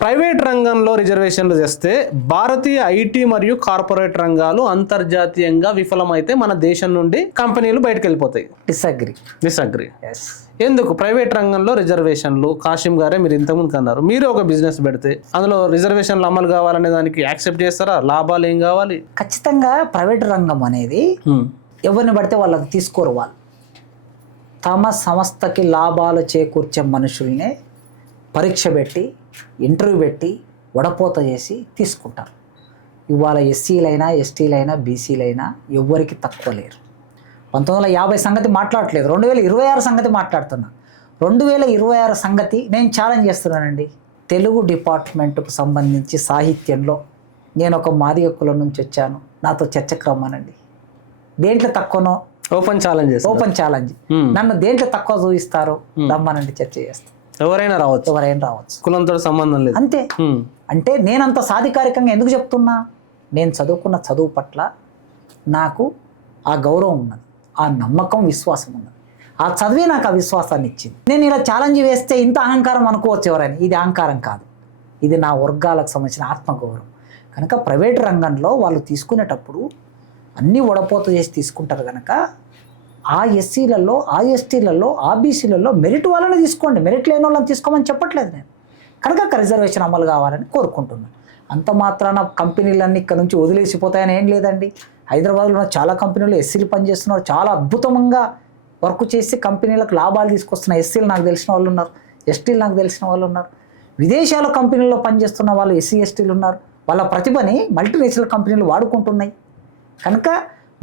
ప్రైవేట్ రంగంలో రిజర్వేషన్లు చేస్తే భారతీయ ఐటీ మరియు కార్పొరేట్ రంగాలు అంతర్జాతీయంగా విఫలమైతే మన దేశం నుండి కంపెనీలు బయటకు వెళ్ళిపోతాయి. డిసగ్రీ. ఎస్. ఎందుకు ప్రైవేట్ రంగంలో రిజర్వేషన్లు? కాశీం గారే మీరు ఇంతకుముందు అన్నారు, మీరు ఒక బిజినెస్ పెడితే అందులో రిజర్వేషన్లు అమలు కావాలనే దానికి యాక్సెప్ట్ చేస్తారా? లాభాలు ఏం కావాలి? ఖచ్చితంగా ప్రైవేట్ రంగం అనేది ఎవరిని పడితే వాళ్ళకి తీసుకోరు. వాళ్ళు తమ సంస్థకి లాభాలు చేకూర్చే మనుషుల్నే పరీక్ష పెట్టి, ఇంటర్వ్యూ పెట్టి, వడపోత చేసి తీసుకుంటారు. ఇవాళ ఎస్సీలైనా, ఎస్టీలైనా, బీసీలైనా ఎవ్వరికి తక్కువ లేరు. 1950 సంగతి మాట్లాడట్లేదు, 2026 సంగతి మాట్లాడుతున్నా. 2026 సంగతి నేను ఛాలెంజ్ చేస్తున్నానండి. తెలుగు డిపార్ట్మెంట్కు సంబంధించి సాహిత్యంలో నేను ఒక మాదిగ కులం నుంచి వచ్చాను, నాతో చర్చకు రమ్మనండి. దేంట్లో తక్కువనో ఓపెన్ ఛాలెంజ్. నన్ను దేంట్లో తక్కువ చూపిస్తారో రమ్మనండి, చర్చ చేస్తాను. ఎవరైనా రావచ్చు, కులంతో సంబంధం లేదు. అంతే. అంటే నేనంత సాధికారికంగా ఎందుకు చెప్తున్నా? నేను చదువుకున్న చదువు పట్ల నాకు ఆ గౌరవం ఉన్నది, ఆ నమ్మకం, విశ్వాసం ఉన్నది. ఆ చదివే నాకు ఆ విశ్వాసాన్ని ఇచ్చింది. నేను ఇలా ఛాలెంజ్ వేస్తే ఇంత అహంకారం అనుకోవచ్చు ఎవరైనా. ఇది అహంకారం కాదు, ఇది నా వర్గాలకు సంబంధించిన ఆత్మగౌరవం. కనుక ప్రైవేట్ రంగంలో వాళ్ళు తీసుకునేటప్పుడు అన్నీ వడపోత చేసి తీసుకుంటారు. కనుక ఆ ఎస్సీలలో, ఆ ఎస్టీలలో, ఆ బీసీలలో మెరిట్ వాళ్ళని తీసుకోండి, మెరిట్ లేని వాళ్ళని తీసుకోమని చెప్పట్లేదు నేను. కనుక రిజర్వేషన్ అమలు కావాలని కోరుకుంటున్నాను. అంత మాత్రాన కంపెనీలన్నీ ఇక్కడ నుంచి వదిలేసిపోతాయని ఏం లేదండి. హైదరాబాద్లో చాలా కంపెనీలు ఎస్సీలు పనిచేస్తున్నారు, చాలా అద్భుతంగా వర్క్ చేసి కంపెనీలకు లాభాలు తీసుకొస్తున్న ఎస్సీలు నాకు తెలిసిన వాళ్ళు ఉన్నారు, ఎస్టీలు నాకు తెలిసిన వాళ్ళు ఉన్నారు. విదేశాల కంపెనీల్లో పనిచేస్తున్న వాళ్ళు ఎస్సీ, ఎస్టీలు ఉన్నారు. వాళ్ళ ప్రతిభని మల్టీనేషనల్ కంపెనీలు వాడుకుంటున్నాయి. కనుక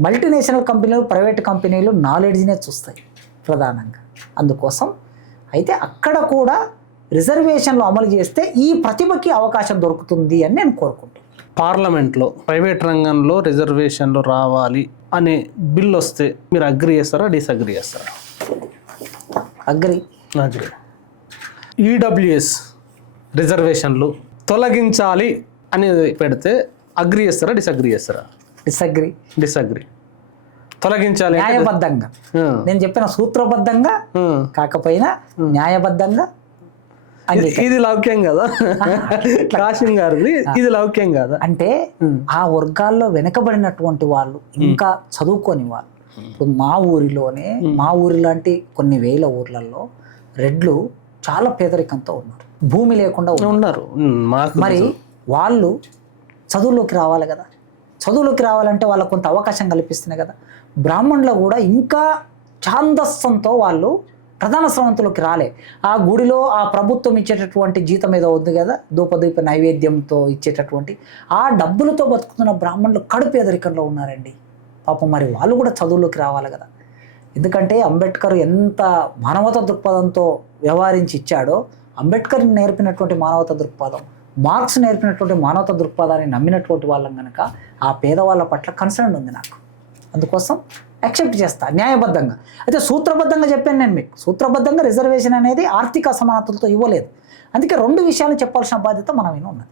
మల్టీనేషనల్ కంపెనీలు, ప్రైవేట్ కంపెనీలు నాలెడ్జ్నే చూస్తాయి ప్రధానంగా. అందుకోసం అయితే అక్కడ కూడా రిజర్వేషన్లు అమలు చేస్తే ఈ ప్రతిభకి అవకాశం దొరుకుతుంది అని నేను కోరుకుంటున్నాను. పార్లమెంట్లో ప్రైవేట్ రంగంలో రిజర్వేషన్లు రావాలి అనే బిల్ వస్తే మీరు అగ్రీ చేస్తారా, డిసగ్రీ చేస్తారా? అగ్రీ. ఈడబ్ల్యూఎస్ రిజర్వేషన్లు తొలగించాలి అనేది పెడితే అగ్రీ చేస్తారా, డిసగ్రీ చేస్తారా? డిసగ్రీ. తొలగించాలి న్యాయబద్ధంగా, నేను చెప్పిన సూత్రబద్ధంగా కాకపోయినా న్యాయబద్ధంగా. ఇది లౌక్యం కదా కాశీం గారిది, ఇది లౌక్యం కదా. అంటే ఆ వర్గాల్లో వెనకబడినటువంటి వాళ్ళు, ఇంకా చదువుకోని వాళ్ళు. ఇప్పుడు మా ఊరి లాంటి కొన్ని వేల ఊర్లలో రెడ్లు చాలా పేదరికంతో ఉన్నారు, భూమి లేకుండా ఉన్నారు. మరి వాళ్ళు చదువులోకి రావాలి కదా. చదువులోకి రావాలంటే వాళ్ళకు కొంత అవకాశం కల్పిస్తున్నాయి కదా. బ్రాహ్మణులు కూడా ఇంకా ఛాందస్సంతో వాళ్ళు ప్రధాన స్రవంతిలోకి రాలే. ఆ గుడిలో ఆ ప్రభుత్వం ఇచ్చేటటువంటి జీతం ఏదో ఉంది కదా, ధూపదీప నైవేద్యంతో ఇచ్చేటటువంటి ఆ డబ్బులతో బతుకుతున్న బ్రాహ్మణులు కడు పేదరికంలో ఉన్నారండి పాపం. మరి వాళ్ళు కూడా చదువులోకి రావాలి కదా. ఎందుకంటే అంబేద్కర్ ఎంత మానవతా దృక్పథంతో వ్యవహరించి ఇచ్చాడో, అంబేద్కర్ నేర్పినటువంటి మానవతా దృక్పథం, మార్క్స్ నేర్పినటువంటి మానవతా దృక్పథాన్ని నమ్మినటువంటి వాళ్ళం కనుక ఆ పేదవాళ్ళ పట్ల కన్సర్న్ ఉంది నాకు. అందుకోసం యాక్సెప్ట్ చేస్తా న్యాయబద్ధంగా. అయితే సూత్రబద్ధంగా చెప్పాను నేను మీకు. సూత్రబద్ధంగా రిజర్వేషన్ అనేది ఆర్థిక అసమానతలతో ఇవ్వలేదు. అందుకే 2 విషయాలు చెప్పాల్సిన బాధ్యత మన మీద ఉన్నది.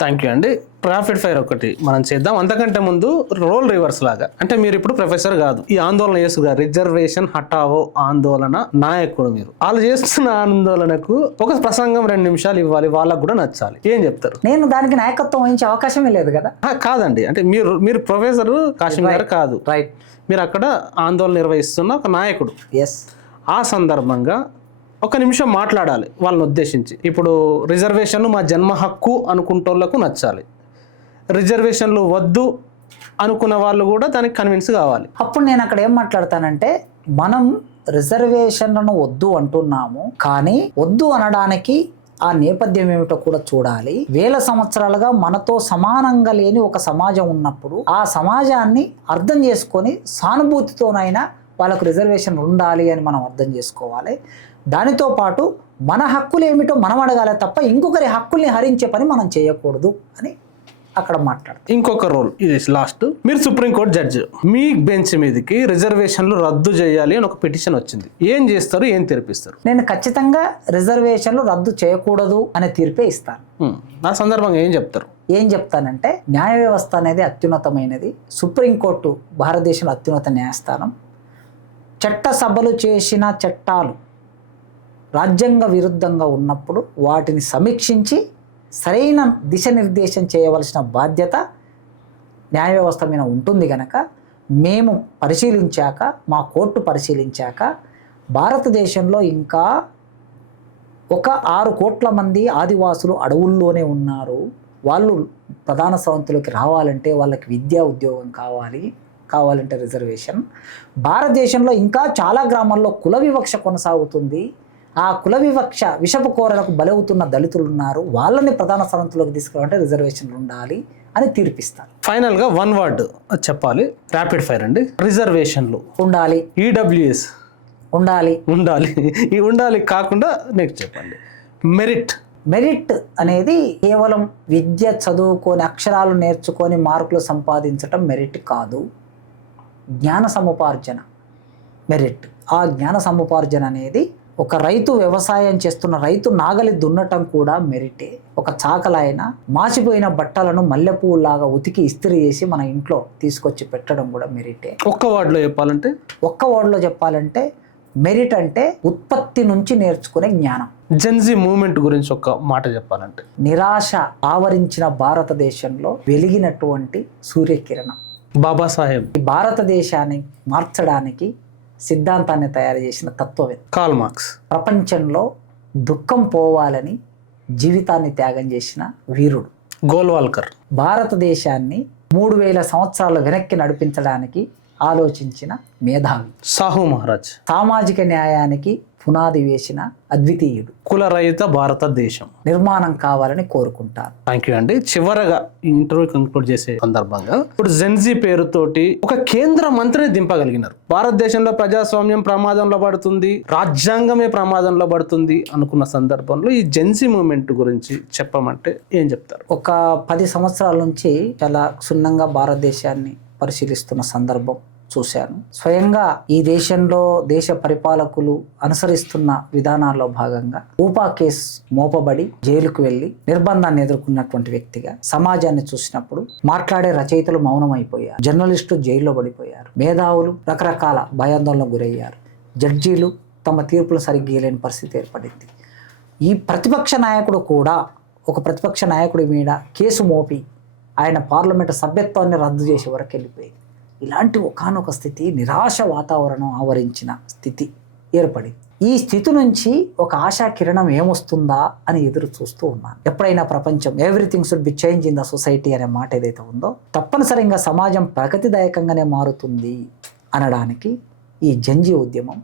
థ్యాంక్ యూ అండి. ర్యాపిడ్ ఫైర్ ఒకటి మనం చేద్దాం. అంతకంటే ముందు రోల్ రివర్స్ లాగా, అంటే మీరు ఇప్పుడు ప్రొఫెసర్ కాదు, ఈ ఆందోళన చేస్తున్నారు, రిజర్వేషన్ హటావో ఆందోళన నాయకుడు మీరు. వాళ్ళు చేస్తున్న ఆందోళనకు ఒక ప్రసంగం 2 నిమిషాలు ఇవ్వాలి, వాళ్ళకు కూడా నచ్చాలి. ఏం చెప్తారు? నేను దానికి నాయకత్వం వహించే అవకాశమే లేదు కదా. కాదండి, అంటే మీరు ప్రొఫెసర్ కాశీం గారు కాదు, రైట్, మీరు అక్కడ ఆందోళన నిర్వహిస్తున్న ఒక నాయకుడు. ఎస్. ఆ సందర్భంగా 1 నిమిషం మాట్లాడాలి వాళ్ళని ఉద్దేశించి. ఇప్పుడు రిజర్వేషన్లు మా జన్మ హక్కు అనుకుంటోళ్లకు నచ్చాలి, రిజర్వేషన్లు వద్దు అనుకున్న వాళ్ళు కూడా దానికి కన్విన్స్ కావాలి. అప్పుడు నేను అక్కడ ఏం మాట్లాడతానంటే, మనం రిజర్వేషన్లను వద్దు అంటున్నాము, కానీ వద్దు అనడానికి ఆ నేపథ్యం ఏమిటో కూడా చూడాలి. వేల సంవత్సరాలుగా మనతో సమానంగా లేని ఒక సమాజం ఉన్నప్పుడు ఆ సమాజాన్ని అర్థం చేసుకొని సానుభూతితోనైనా వాళ్ళకు రిజర్వేషన్ ఉండాలి అని మనం అర్థం చేసుకోవాలి. దానితో పాటు మన హక్కులు ఏమిటో మనం అడగాలి తప్ప ఇంకొకరి హక్కుల్ని హరించే పని మనం చేయకూడదు అని అక్కడ మాట్లాడతాం. ఇంకొక రోల్ ఇది లాస్ట్, మీరు సుప్రీంకోర్టు జడ్జి, మీ బెంచ్ మీదకి రిజర్వేషన్లు రద్దు చేయాలి అని ఒక పిటిషన్ వచ్చింది. ఏం చేస్తారు, ఏం తీర్పిస్తారు? నేను ఖచ్చితంగా రిజర్వేషన్లు రద్దు చేయకూడదు అనే తీర్పే ఇస్తాను. ఆ సందర్భంగా ఏం చెప్తారు? ఏం చెప్తానంటే, న్యాయ వ్యవస్థ అనేది అత్యున్నతమైనది. సుప్రీంకోర్టు భారతదేశంలో అత్యున్నత న్యాయస్థానం. చట్టసభలు చేసిన చట్టాలు రాజ్యాంగ విరుద్ధంగా ఉన్నప్పుడు వాటిని సమీక్షించి సరైన దిశానిర్దేశం చేయవలసిన బాధ్యత న్యాయ వ్యవస్థ మీద ఉంటుంది కనుక, మేము పరిశీలించాక, మా కోర్టు పరిశీలించాక, భారతదేశంలో ఇంకా ఒక 6 కోట్ల మంది ఆదివాసులు అడవుల్లోనే ఉన్నారు. వాళ్ళు ప్రధాన స్రవంతిలోకి రావాలంటే వాళ్ళకి విద్యా ఉద్యోగం కావాలంటే రిజర్వేషన్. భారతదేశంలో ఇంకా చాలా గ్రామాల్లో కుల వివక్ష కొనసాగుతుంది. ఆ కుల వివక్ష విషపు కోరలకు బలవుతున్న దళితులు ఉన్నారు. వాళ్ళని ప్రధాన స్రవంతిలోకి తీసుకురావాలంటే రిజర్వేషన్లు ఉండాలి అని తీర్పిస్తారు. ఫైనల్గా 1 వర్డ్ చెప్పాలి, ర్యాపిడ్ ఫైర్ అండి. రిజర్వేషన్లు ఉండాలి. ఈడబ్ల్యూఎస్ ఉండాలి. ఈ ఉండాలి కాకుండా నెక్స్ట్ చెప్పండి. మెరిట్ అనేది కేవలం విద్య చదువుకొని అక్షరాలు నేర్చుకొని మార్కులు సంపాదించటం మెరిట్ కాదు. జ్ఞాన సముపార్జన మెరిట్. ఆ జ్ఞాన సముపార్జన అనేది ఒక రైతు వ్యవసాయం చేస్తున్న రైతు నాగలి దున్నటం కూడా మెరిటే. ఒక చాకలాయన మాసిపోయిన బట్టలను మల్లెపూలాగా ఉతికి ఇస్త్రీ చేసి మన ఇంట్లో తీసుకొచ్చి పెట్టడం కూడా మెరిటే. ఒక్క వర్డ్లో చెప్పాలంటే మెరిట్ అంటే ఉత్పత్తి నుంచి నేర్చుకునే జ్ఞానం. జెన్జీ మూవ్మెంట్ గురించి ఒక మాట చెప్పాలంటే, నిరాశ ఆవరించిన భారతదేశంలో వెలిగినటువంటి సూర్యకిరణం బాబాసాహెబ్. ఈ భారతదేశాన్ని మార్చడానికి సిద్ధాంతాన్ని తయారు చేసిన తత్వవేత్త కార్ల్ మార్క్స్. ప్రపంచంలో దుఃఖం పోవాలని జీవితాన్ని త్యాగం చేసిన వీరుడు గోల్వాల్కర్. భారతదేశాన్ని 3000 సంవత్సరాల వెనక్కి నడిపించడానికి ఆలోచించిన మేధావి సాహు మహారాజ్. సామాజిక న్యాయానికి పునాది వేసిన అద్వితీయుడు. కులరహిత భారతదేశం నిర్మాణం కావాలని కోరుకుంటారు. థ్యాంక్ యూ అండి. చివరగా ఈ ఇంటర్వ్యూ కంక్లూడ్ చేసే సందర్భంగా, ఇప్పుడు జెన్జీ పేరుతోటి ఒక కేంద్ర మంత్రిని దింపగలిగినారు. భారతదేశంలో ప్రజాస్వామ్యం ప్రమాదంలో పడుతుంది, రాజ్యాంగమే ప్రమాదంలో పడుతుంది అనుకున్న సందర్భంలో ఈ జెన్జీ మూవ్మెంట్ గురించి చెప్పమంటే ఏం చెప్తారు? ఒక 10 సంవత్సరాల నుంచి చాలా క్షుణ్ణంగా భారతదేశాన్ని పరిశీలిస్తున్న సందర్భం చూశాను. స్వయంగా ఈ దేశంలో దేశ పరిపాలకులు అనుసరిస్తున్న విధానాల్లో భాగంగా ఊపా కేసు మోపబడి జైలుకు వెళ్లి నిర్బంధాన్ని ఎదుర్కొన్నటువంటి వ్యక్తిగా సమాజాన్ని చూసినప్పుడు మాట్లాడే రచయితలు మౌనమైపోయారు, జర్నలిస్టులు జైల్లో పడిపోయారు, మేధావులు రకరకాల భయాందోళనకు గురయ్యారు, జడ్జీలు తమ తీర్పులు సరిగ్గా లేని పరిస్థితి ఏర్పడింది. ఈ ప్రతిపక్ష నాయకుడు కూడా ఒక ప్రతిపక్ష నాయకుడి మీద కేసు మోపి ఆయన పార్లమెంటు సభ్యత్వాన్ని రద్దు చేసే వరకు వెళ్ళిపోయింది. ఇలాంటి ఒకానొక స్థితి, నిరాశ వాతావరణం ఆవరించిన స్థితి ఏర్పడింది. ఈ స్థితి నుంచి ఒక ఆశా కిరణం ఏమొస్తుందా అని ఎదురు చూస్తూ ఉన్నాను. ఎప్పుడైనా ప్రపంచం everything should be change in the society అనే మాట ఏదైతే ఉందో, తప్పనిసరిగా సమాజం ప్రగతిదాయకంగానే మారుతుంది అనడానికి ఈ జెన్జీ ఉద్యమం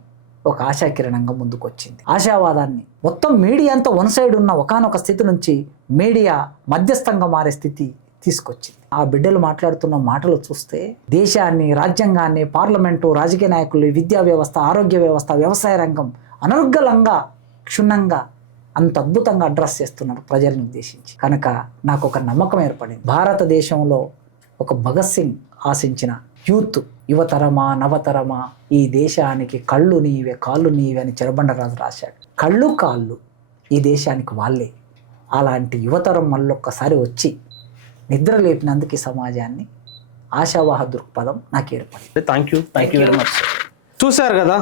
ఒక ఆశాకిరణంగా ముందుకొచ్చింది. ఆశావాదాన్ని మొత్తం మీడియా అంతా వన్ సైడ్ ఉన్న ఒకానొక స్థితి నుంచి మీడియా మధ్యస్థంగా మారే స్థితి తీసుకొచ్చింది. ఆ బిడ్డలు మాట్లాడుతున్న మాటలు చూస్తే దేశాన్ని, రాజ్యాంగాన్ని, పార్లమెంటు, రాజకీయ నాయకులు, విద్యా వ్యవస్థ, ఆరోగ్య వ్యవస్థ, వ్యవసాయ రంగం అనర్గళంగా, క్షుణ్ణంగా, అంత అద్భుతంగా అడ్రస్ చేస్తున్నారు ప్రజలను ఉద్దేశించి. కనుక నాకు ఒక నమ్మకం ఏర్పడింది. భారతదేశంలో ఒక భగత్ సింగ్ ఆశించిన యూత్, యువతరమా నవతరమా, ఈ దేశానికి కళ్ళు నీవే కాళ్ళు నీవే అని చెరబండరాజు రాశాడు. కళ్ళు కాళ్ళు ఈ దేశానికి వాళ్ళే. అలాంటి యువతరం మళ్ళొక్కసారి వచ్చి నిద్ర లేపినందుకు ఈ సమాజాన్ని ఆశావాహ దృక్పథం నాకు ఏర్పడింది. Thank you very much. చూశారు కదా,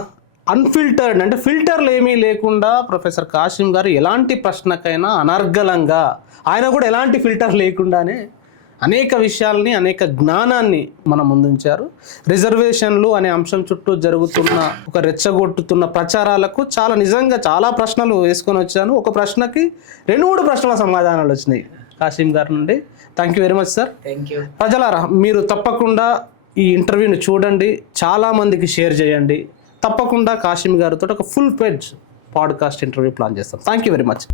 అన్ఫిల్టర్డ్ అంటే ఫిల్టర్లు ఏమీ లేకుండా ప్రొఫెసర్ కాసిం గారు ఎలాంటి ప్రశ్నకైనా అనర్గళంగా, ఆయన కూడా ఎలాంటి ఫిల్టర్ లేకుండానే అనేక విషయాల్ని, అనేక జ్ఞానాన్ని మన ముందుంచారు. రిజర్వేషన్లు అనే అంశం చుట్టూ జరుగుతున్న ఒక రెచ్చగొట్టుతున్న ప్రచారాలకు నిజంగా చాలా ప్రశ్నలు వేసుకొని వచ్చాను. ఒక ప్రశ్నకి 2-3 ప్రశ్నల సమాధానాలు వచ్చినాయి. కాసిం గారి నుండి. Thank you very much sir. Thank you. ప్రజలారా, మీరు తప్పకుండా ఈ ఇంటర్వ్యూని చూడండి, చాలామందికి షేర్ చేయండి. తప్పకుండా కాసిం గారితో ఒక full page podcast interview plan చేస్తాం. Thank you very much.